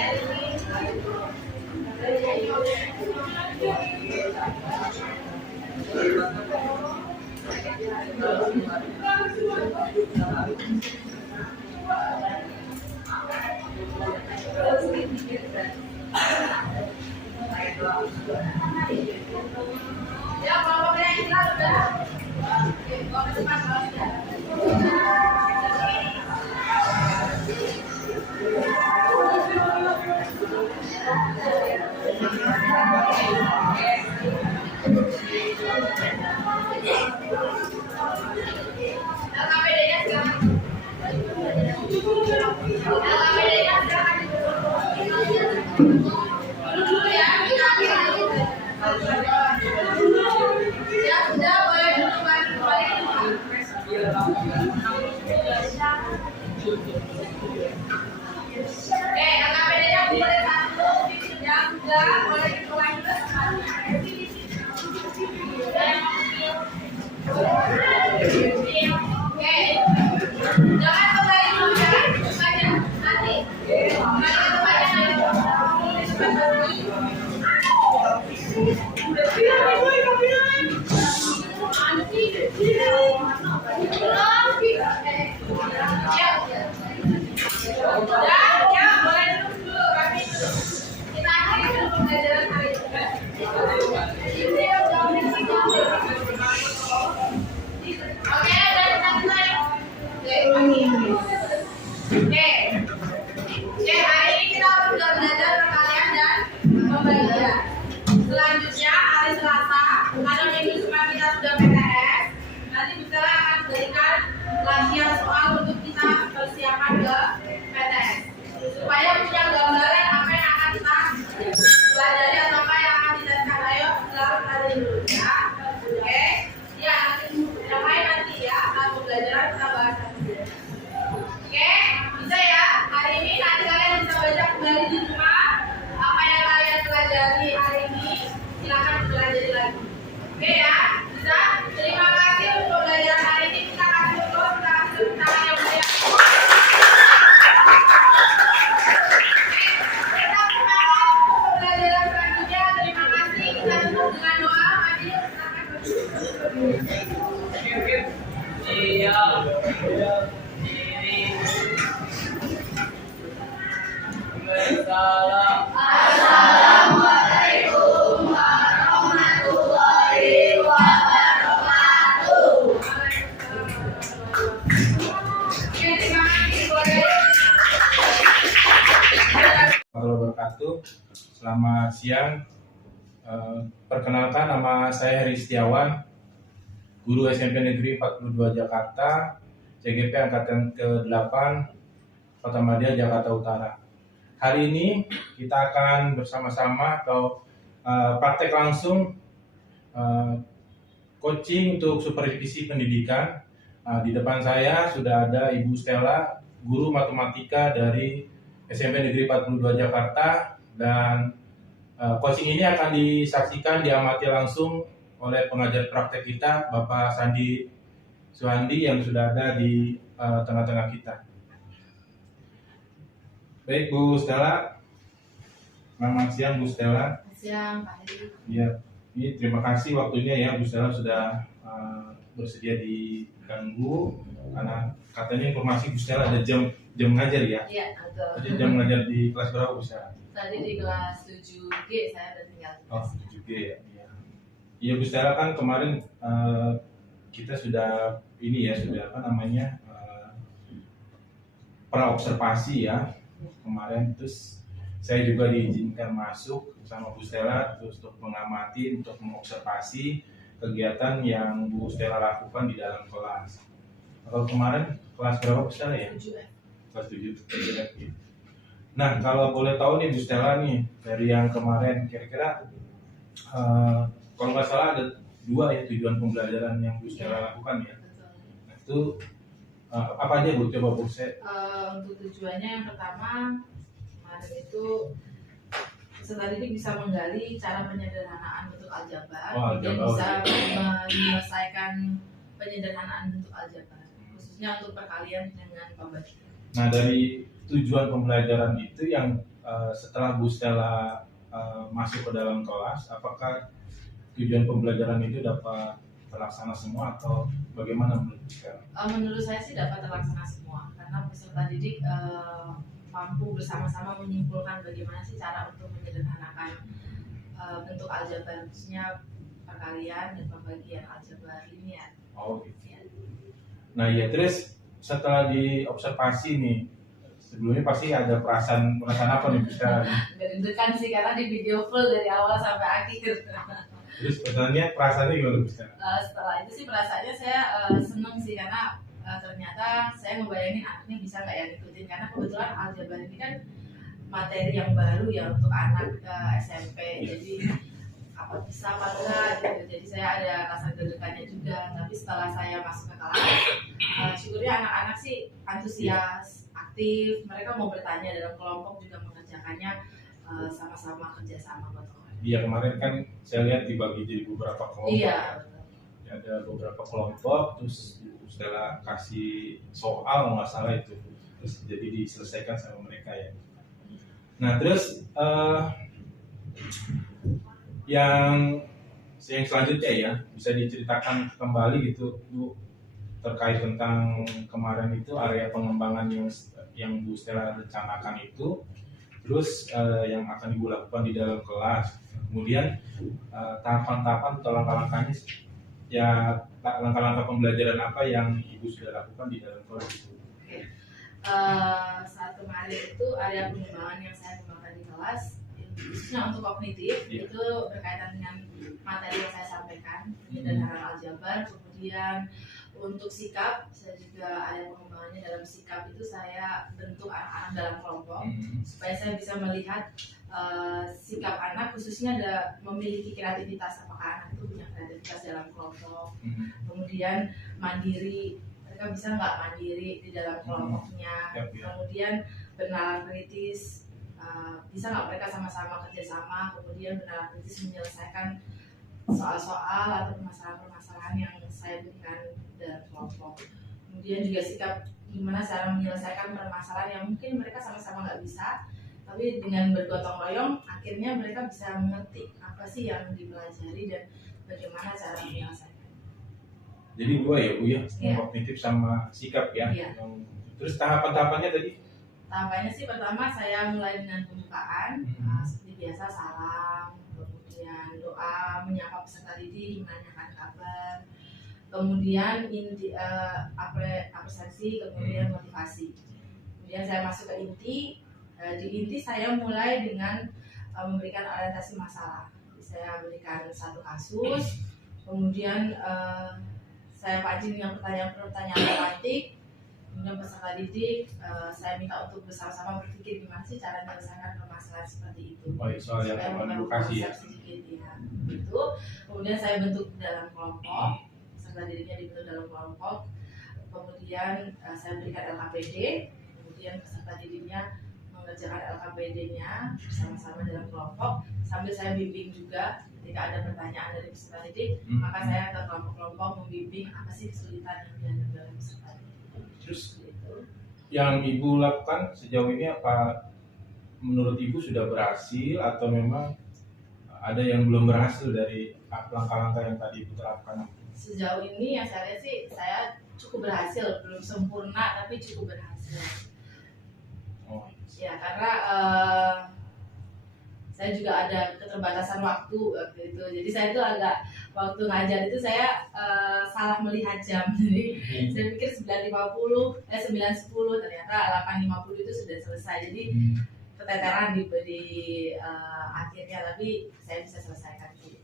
Ya, kalau yang ini sudah. Oke, kalau ke depan kalau sudah. LKPD-nya silakan. LKPD-nya silakan. Dulu ya, ya sudah boleh dulu balik ke rumah. Oke, LKPD-nya boleh satu, yang sudah boleh dilanjut. Oke, jangan kembali dulu ya, baca nanti. Baca ya, boleh dulu kami kita akhiri dulu pembelajaran hari ini. Oke, dari santai. Oke, hari ini kita sudah belajar perkalian dan pembagian. Selanjutnya hari Selasa, karena minggu depan kita sudah PTS, nanti bisa akan berikan latihan soal untuk kita persiapan ke PTS. Supaya punya gambaran apa yang akan kita pelajari atau apa yang akan diteskan. Ayo, selalu pelajari dulu ya. Oke, ya yang lain nanti ya, saat pembelajaran kita bahas nanti. Oke, bisa ya. Hari ini nanti kalian bisa baca kembali di rumah apa yang kalian pelajari hari ini. Silakan pelajari lagi. Oke ya, bisa. Terima kasih untuk belajar hari ini. Kita kasih dulu, kita kasih tepuk tangan yang meriah. Kita semangat untuk pembelajaran selanjutnya. Terima kasih. Kita tutup dengan doa. Mari silakan. Assalamualaikum warahmatullahi wabarakatuh. Warahmatullahi wabarakatuh. Selamat siang. Perkenalkan, nama saya Heri Setiawan, guru SMP Negeri 42 Jakarta, CGP angkatan ke-8, Kota Madia, Jakarta Utara. Hari ini kita akan bersama-sama atau praktek langsung coaching untuk supervisi pendidikan. Di depan saya sudah ada Ibu Stella, guru matematika dari SMP Negeri 42 Jakarta, dan coaching ini akan disaksikan, diamati langsung oleh pengajar praktek kita, Bapak Sandi Suhandi, yang sudah ada di tengah-tengah kita. Baik, Bu Stella. Selamat siang, Bu Stella. Siang, Pak Hedi. Ya, ini terima kasih waktunya ya, Bu Stella sudah bersedia diganggu, karena katanya informasi Bu Stella ada jam ngajar ya. Iya, betul. Tadi jam ngajar di kelas berapa, Bu Stella? Tadi di kelas 7G saya udah tinggal. Oh, 7G ya. Iya, Bu Stella, kan kemarin kita sudah ini ya, sudah apa namanya, praobservasi ya kemarin. Terus saya juga diizinkan masuk sama Bu Stella terus untuk mengamati, untuk mengobservasi kegiatan yang Bu Stella lakukan di dalam kelas. Kalau kemarin kelas berapa, Bu Stella ya? 7F. Kelas 7. Nah, kalau boleh tahu nih Bu Stella nih, dari yang kemarin kira-kira kalau nggak salah ada 2 ya tujuan pembelajaran yang Bu Stella lakukan ya. Betul. Nah, itu apa aja Bu? Coba Bu saya. Untuk tujuannya yang pertama kemarin itu peserta didik bisa menggali cara penyederhanaan bentuk aljabar, Oh, dan aljabar. bisa menyelesaikan penyederhanaan bentuk aljabar, khususnya untuk perkalian dengan pembagian. Nah, dari tujuan pembelajaran itu yang setelah Bu Stella masuk ke dalam kelas, apakah tujuan pembelajaran itu dapat terlaksana semua atau bagaimana menurut Bu Stella? Menurut saya sih dapat terlaksana semua karena peserta didik mampu bersama-sama menyimpulkan bagaimana sih cara untuk menyederhanakan bentuk aljabar, khususnya perkalian dan pembagian aljabar ini ya. Oh gitu. Nah ya, terus setelah diobservasi nih, sebelumnya pasti ada perasaan apa nih Bu Stella? Deg-degan sih karena di video full dari awal sampai akhir. Terus perasaannya gimana Bu Stella? Setelah itu sih perasaannya saya seneng sih karena ternyata saya ngebayangin anaknya bisa nggak ya ngikutin, karena kebetulan aljabar ini kan materi yang baru ya untuk anak SMP, jadi apa bisa apa enggak gitu. Jadi saya ada rasa deg-degannya juga, tapi setelah saya masuk ke kelas syukurnya anak-anak sih antusias, aktif, mereka mau bertanya dalam kelompok juga mengerjakannya sama-sama kerjasama gotong royong. Iya, kemarin kan saya lihat dibagi jadi beberapa kelompok. Iya. Ada beberapa kelompok, terus Bu Stella kasih soal nggak salah itu, terus jadi diselesaikan sama mereka ya. Nah terus yang selanjutnya ya, bisa diceritakan kembali gitu Bu terkait tentang kemarin itu area pengembangan yang Bu Stella rencanakan itu, terus yang akan Ibu lakukan di dalam kelas, kemudian tahapan-tahapan atau langkah-langkahnya ya, langkah-langkah pembelajaran apa yang Ibu sudah lakukan di dalam kelas itu? Saat kemarin itu area pengembangan yang saya kembangkan di kelas khususnya untuk kognitif itu berkaitan dengan materi yang saya sampaikan, penyederhanaan aljabar. Kemudian untuk sikap, saya juga ada pengembangannya dalam sikap itu saya bentuk anak-anak dalam kelompok supaya saya bisa melihat sikap anak, khususnya ada memiliki kreativitas, apakah anak itu punya kreativitas dalam kelompok. Kemudian mandiri, mereka bisa nggak mandiri di dalam kelompoknya. Kemudian bernalar kritis, bisa nggak mereka sama-sama kerjasama, kemudian bernalar kritis menyelesaikan soal-soal atau permasalahan-permasalahan yang saya berikan dalam kelompok. Kemudian juga sikap, gimana cara menyelesaikan permasalahan yang mungkin mereka sama-sama nggak bisa, tapi dengan bergotong royong akhirnya mereka bisa mengerti apa sih yang dipelajari dan bagaimana cara menyelesaikan. Jadi dua ya Bu ya, kognitif sama sikap ya. Terus tahapan-tahapannya tadi? Tahapannya sih pertama saya mulai dengan pembukaan, seperti biasa salam, kemudian doa, menyapa peserta didik, menanyakan kabar, kemudian inti apresiasi, kemudian motivasi. Kemudian saya masuk ke inti. Di inti saya mulai dengan memberikan orientasi masalah. Saya berikan satu kasus, kemudian saya pancing dengan pertanyaan-pertanyaan praktik. Kemudian peserta didik saya minta untuk bersama-sama berpikir gimana sih cara menyelesaikan permasalahan seperti itu. Soal yang edukasi ya. Itu. Kemudian saya bentuk dalam kelompok, peserta didiknya dibentuk dalam kelompok. Kemudian saya berikan LKPD, kemudian peserta didiknya mengerjakan LKPD-nya bersama-sama dalam kelompok, sambil saya bimbing juga ketika ada pertanyaan dari peserta didik, maka saya ke kelompok-kelompok membimbing apa sih kesulitan yang dihadapi oleh peserta didik. Terus yang Ibu lakukan sejauh ini apa menurut Ibu sudah berhasil atau memang ada yang belum berhasil dari langkah-langkah yang tadi Ibu terapkan? Sejauh ini yang saya lihat sih saya cukup berhasil, belum sempurna tapi cukup berhasil. Ya karena saya juga ada keterbatasan waktu itu, jadi saya itu agak waktu ngajar itu saya salah melihat jam, jadi saya pikir 9.10 ternyata 8.50 itu sudah selesai, jadi keteteran di akhirnya, tapi saya bisa selesaikan itu.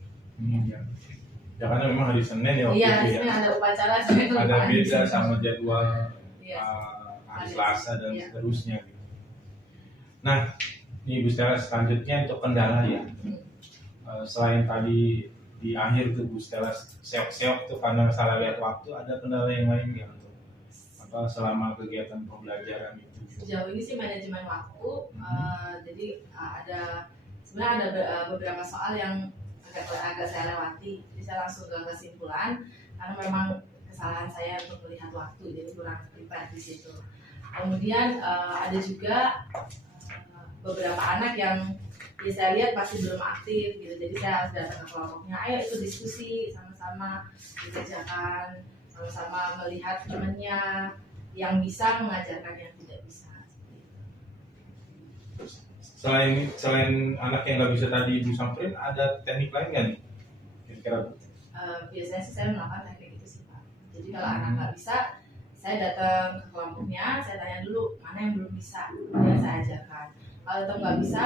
Ya karena memang hari Senin ya. Iya, hari Senin ada upacara, ada beda sama jadwal hari Selasa dan seterusnya. Nah, ini Bu Stella selanjutnya untuk kendala ya. Selain tadi di akhir tuh Bu Stella seok-seok tuh karena salah lihat waktu, ada kendala yang lain nggak untuk apa selama kegiatan pembelajaran itu? Sejauh ini sih manajemen waktu. Jadi sebenarnya ada beberapa soal yang agak saya lewati. Jadi saya langsung ke kesimpulan karena memang kesalahan saya untuk melihat waktu, jadi kurang prepare di situ. Kemudian ada juga beberapa anak yang saya lihat masih belum aktif gitu, jadi saya harus datang ke kelompoknya, ayo ikut diskusi sama-sama, dikerjakan sama-sama, melihat temannya yang bisa mengajarkan yang tidak bisa. Selain anak yang nggak bisa tadi Ibu samperin, ada teknik lain nggak nih kira-kira? Biasanya sih saya melakukan teknik itu sih Pak. Jadi kalau anak nggak bisa, saya datang ke kelompoknya, saya tanya dulu mana yang belum bisa, kemudian saya ajarkan. Kalau tetap nggak bisa,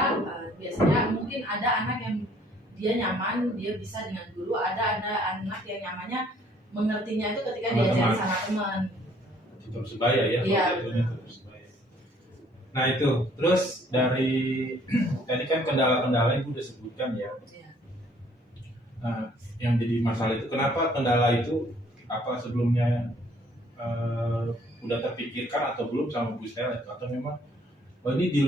biasanya mungkin ada anak yang dia nyaman, dia bisa dengan guru, ada anak yang nyamannya mengertinya itu ketika Sama diajarin teman. sama teman. Tutur sebaya ya? Iya. Tutur sebaya. Nah itu, terus dari tadi kan kendala-kendala Ibu udah sebutkan ya. Iya. Nah, yang jadi masalah itu kenapa kendala itu apa sebelumnya udah terpikirkan atau belum sama Bu Stella itu, atau memang ini di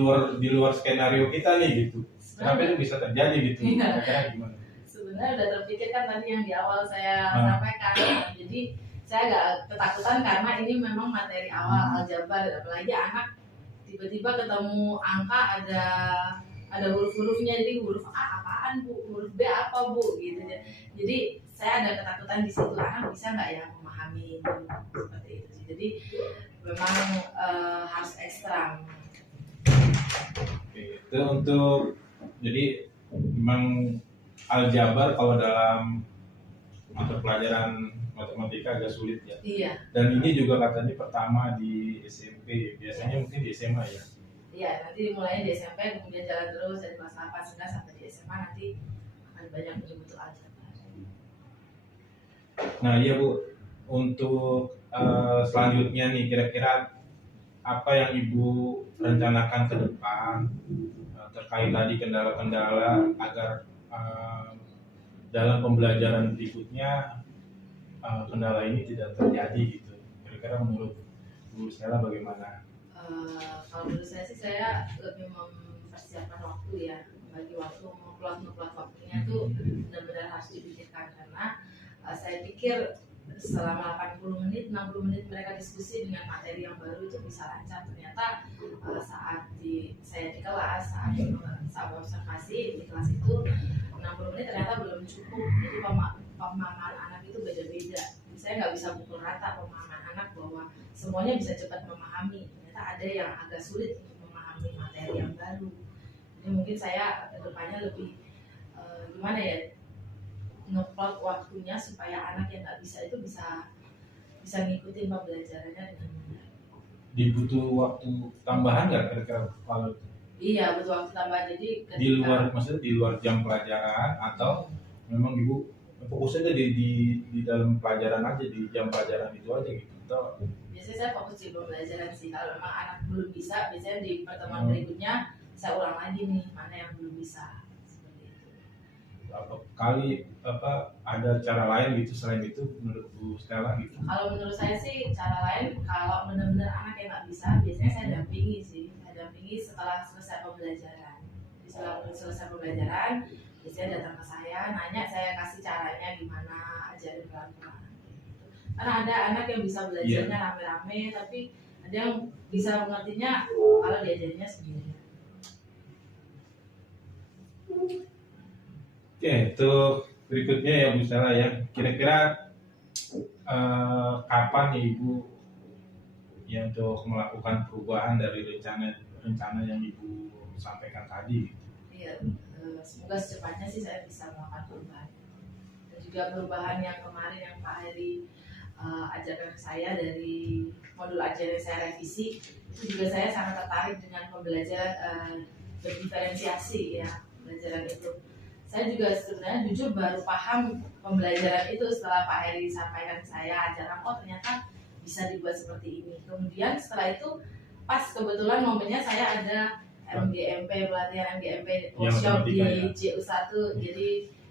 luar skenario kita nih gitu. Kenapa itu bisa terjadi gitu? Iya. Kira-kira gimana? Sebenarnya udah terpikir kan tadi yang di awal saya Ah. sampaikan. Jadi saya agak ketakutan karena ini memang materi awal aljabar, apalagi anak tiba-tiba ketemu angka ada huruf-hurufnya, jadi huruf A apaan Bu, huruf B apa Bu gitu. Jadi saya ada ketakutan di situ, anak bisa nggak ya memahami seperti itu sih. Jadi memang harus ekstra. Oke, itu untuk jadi memang aljabar kalau dalam mata pelajaran matematika agak sulit ya. Iya, Dan ini juga katanya pertama di SMP, biasanya mungkin di SMA ya. iya, nanti mulainya di SMP, kemudian jalan terus dari kelas 8 9 sampai di SMA nanti akan banyak betul-betul aljabar. Nah iya Bu, untuk selanjutnya nih kira-kira apa yang Ibu rencanakan ke depan terkait tadi kendala-kendala agar dalam pembelajaran berikutnya kendala ini tidak terjadi gitu. Kira-kira menurut Bu Stella bagaimana? Kalau menurut saya sih, saya lebih mempersiapkan waktu ya, bagi waktu, ngeplot waktunya tuh benar-benar harus dipikirkan, karena saya pikir selama 80 menit, 60 menit mereka diskusi dengan materi yang baru itu bisa lancar. Ternyata saat saya di kelas, saat observasi di kelas itu 60 menit ternyata belum cukup. Jadi pemahaman anak itu beda-beda. Saya nggak bisa pukul rata pemahaman anak bahwa semuanya bisa cepat memahami. Ternyata ada yang agak sulit untuk memahami materi yang baru. Jadi mungkin saya kedepannya lebih gimana ya, ngeplot waktunya supaya anak yang nggak bisa itu bisa ngikutin pembelajarannya dengan benar. Dibutuh waktu tambahan nggak kira-kira kalau Iya, butuh waktu tambah. Jadi ketika di luar, maksudnya di luar jam pelajaran, atau memang Ibu fokusnya di dalam pelajaran aja, di jam pelajaran itu aja gitu? Atau biasanya saya fokus di pembelajaran sih. Kalau memang anak belum bisa, biasanya di pertemuan berikutnya saya ulang lagi nih mana yang belum bisa. Seperti itu. ada cara lain gitu selain itu menurut Bu Stella gitu? Kalau menurut saya sih cara lain, kalau benar-benar anak yang nggak bisa, biasanya saya dampingi sih. Saya dampingi setelah selesai pembelajaran. Jadi setelah selesai pembelajaran, biasanya datang ke saya, nanya, saya kasih caranya gimana, ajarin pelan-pelan. Karena ada anak yang bisa belajarnya rame-rame, tapi ada yang bisa mengertinya kalau diajarinnya sendiri. Oke, untuk berikutnya ya Bu Stella ya, kira-kira kapan ya Ibu ya untuk melakukan perubahan dari rencana yang Ibu sampaikan tadi? Iya, semoga secepatnya sih saya bisa melakukan perubahan. Dan juga perubahan yang kemarin yang Pak Heri ajarkan ke saya dari modul ajaran saya revisi, itu juga saya sangat tertarik dengan pembelajaran berdiferensiasi ya, pembelajaran itu. Saya juga sebenarnya jujur baru paham pembelajaran itu setelah Pak Heri sampaikan ke saya, ajaran ternyata bisa dibuat seperti ini. Kemudian setelah itu pas kebetulan momennya saya ada MGMP, pelatihan MGMP workshop di JU1, jadi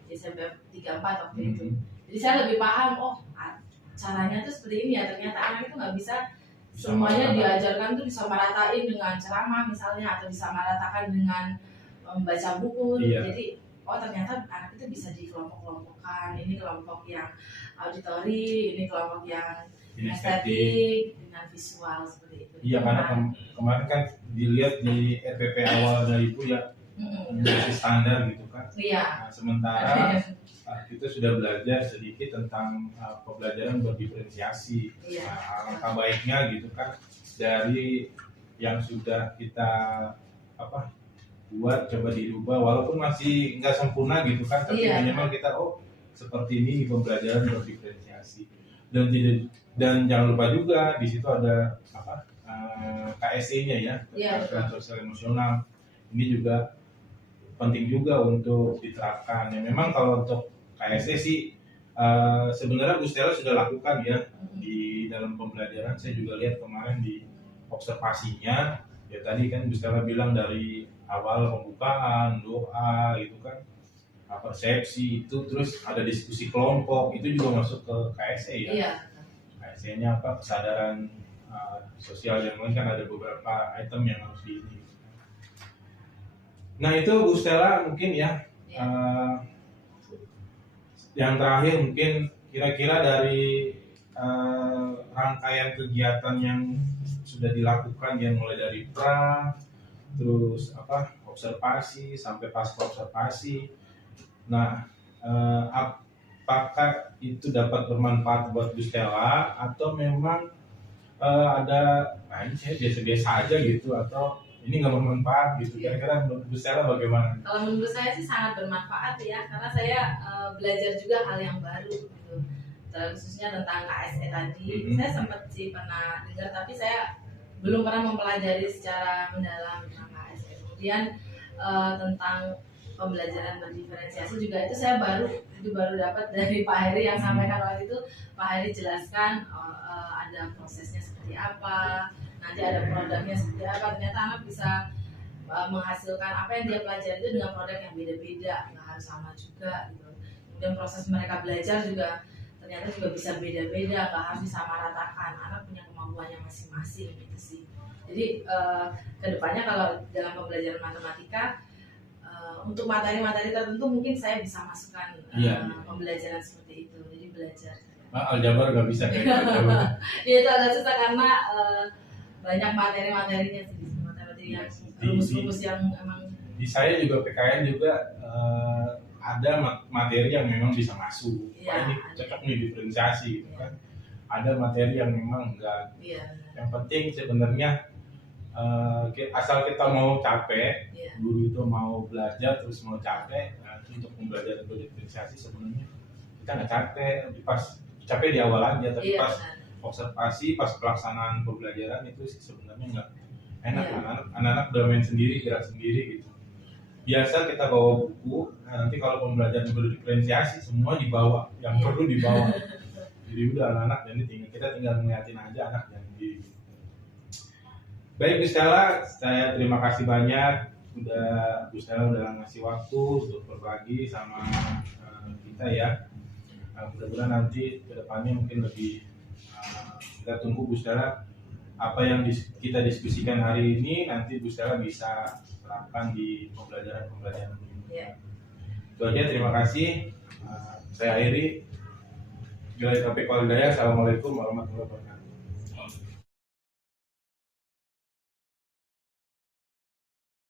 Desember 34 waktu itu. Jadi saya lebih paham, caranya tuh seperti ini ya, ternyata anak itu nggak bisa semuanya diajarkan tuh disamaratain dengan ceramah misalnya, atau disamaratakan dengan membaca buku. Iya. Jadi oh ternyata anak itu bisa dikelompok-kelompokkan, ini kelompok yang auditori, ini kelompok yang estetik dengan visual seperti itu. Iya, karena kemarin kan dilihat di RPP awal dari Ibu ya masih standar gitu kan. Iya. Nah, sementara kita sudah belajar sedikit tentang pembelajaran berdiferensiasi. Iya. Nah, alangkah baiknya gitu kan dari yang sudah kita buat coba dirubah walaupun masih nggak sempurna gitu kan, tapi Iya. minimal kita seperti ini pembelajaran berdiferensiasi. Dan jangan lupa juga di situ ada KSE-nya ya, Iya. keterampilan sosial emosional. Ini juga penting juga untuk diterapkan. Ya memang kalau untuk KSE sih sebenarnya Bu Stella sudah lakukan ya di dalam pembelajaran. Saya juga lihat kemarin di observasinya ya, tadi kan Bu Stella bilang dari awal pembukaan, doa gitu kan, persepsi itu, terus ada diskusi kelompok, itu juga masuk ke KSE ya. Iya. KSE-nya kesadaran sosial yang lain kan ada beberapa item yang harus di. Nah itu Bu Stella mungkin ya. Yang terakhir mungkin kira-kira dari rangkaian kegiatan yang sudah dilakukan yang mulai dari pra, terus observasi sampai pasca observasi. Nah, apakah itu dapat bermanfaat buat Bu Stella atau memang ada ini saya biasa-biasa aja gitu, atau ini nggak bermanfaat gitu? Kira-kira menurut Bu Stella bagaimana? Kalau menurut saya sih sangat bermanfaat ya, karena saya belajar juga hal yang baru gitu. Khususnya tentang KSE tadi, saya sempat sih pernah dengar, tapi saya belum pernah mempelajari secara mendalam tentang KSE. Kemudian tentang pembelajaran berdiferensiasi juga itu saya baru dapat dari Pak Heri yang sampaikan waktu itu. Pak Heri jelaskan ada prosesnya seperti apa, nanti ada produknya seperti apa. Ternyata anak bisa menghasilkan apa yang dia pelajari itu dengan produk yang beda-beda, nggak harus sama juga gitu. Kemudian proses mereka belajar juga ternyata juga bisa beda-beda, nggak harus disamaratakan. Anak punya kemampuannya masing-masing gitu sih. Jadi kedepannya kalau dalam pembelajaran matematika untuk materi-materi tertentu mungkin saya bisa masukkan pembelajaran seperti itu. Jadi belajar. Aljabar nggak bisa kayak gitu. Ya itu agak susah karena banyak materi-materinya sih, materi yang rumus-rumus yang emang. Di saya juga PKN juga ada materi yang memang bisa masuk. Ya, ini cocok nih diferensiasi gitu kan. Ada materi yang memang enggak. Iya. Yang penting sebenarnya asal kita mau capek, guru itu mau belajar terus mau capek. Nah, untuk pembelajaran berdiferensiasi sebenarnya kita nggak capek, pas capek di awal aja, tapi pas observasi, pas pelaksanaan pembelajaran itu sebenarnya nggak enak. Anak-anak udah main sendiri, gerak sendiri gitu. Biasa kita bawa buku, nah nanti kalau pembelajaran berdiferensiasi semua dibawa, yang perlu dibawa. Jadi udah anak-anak jadi kita tinggal ngeliatin aja anak dan diri. Baik Bu Stella, saya terima kasih banyak Bu Stella udah ngasih waktu untuk berbagi sama kita ya. Mudah-mudahan nanti kedepannya mungkin lebih kita tunggu Bu Stella apa yang kita diskusikan hari ini nanti Bu Stella bisa terapkan di pembelajaran berikutnya. Itu aja, terima kasih. Saya akhiri. Assalamualaikum warahmatullahi wabarakatuh.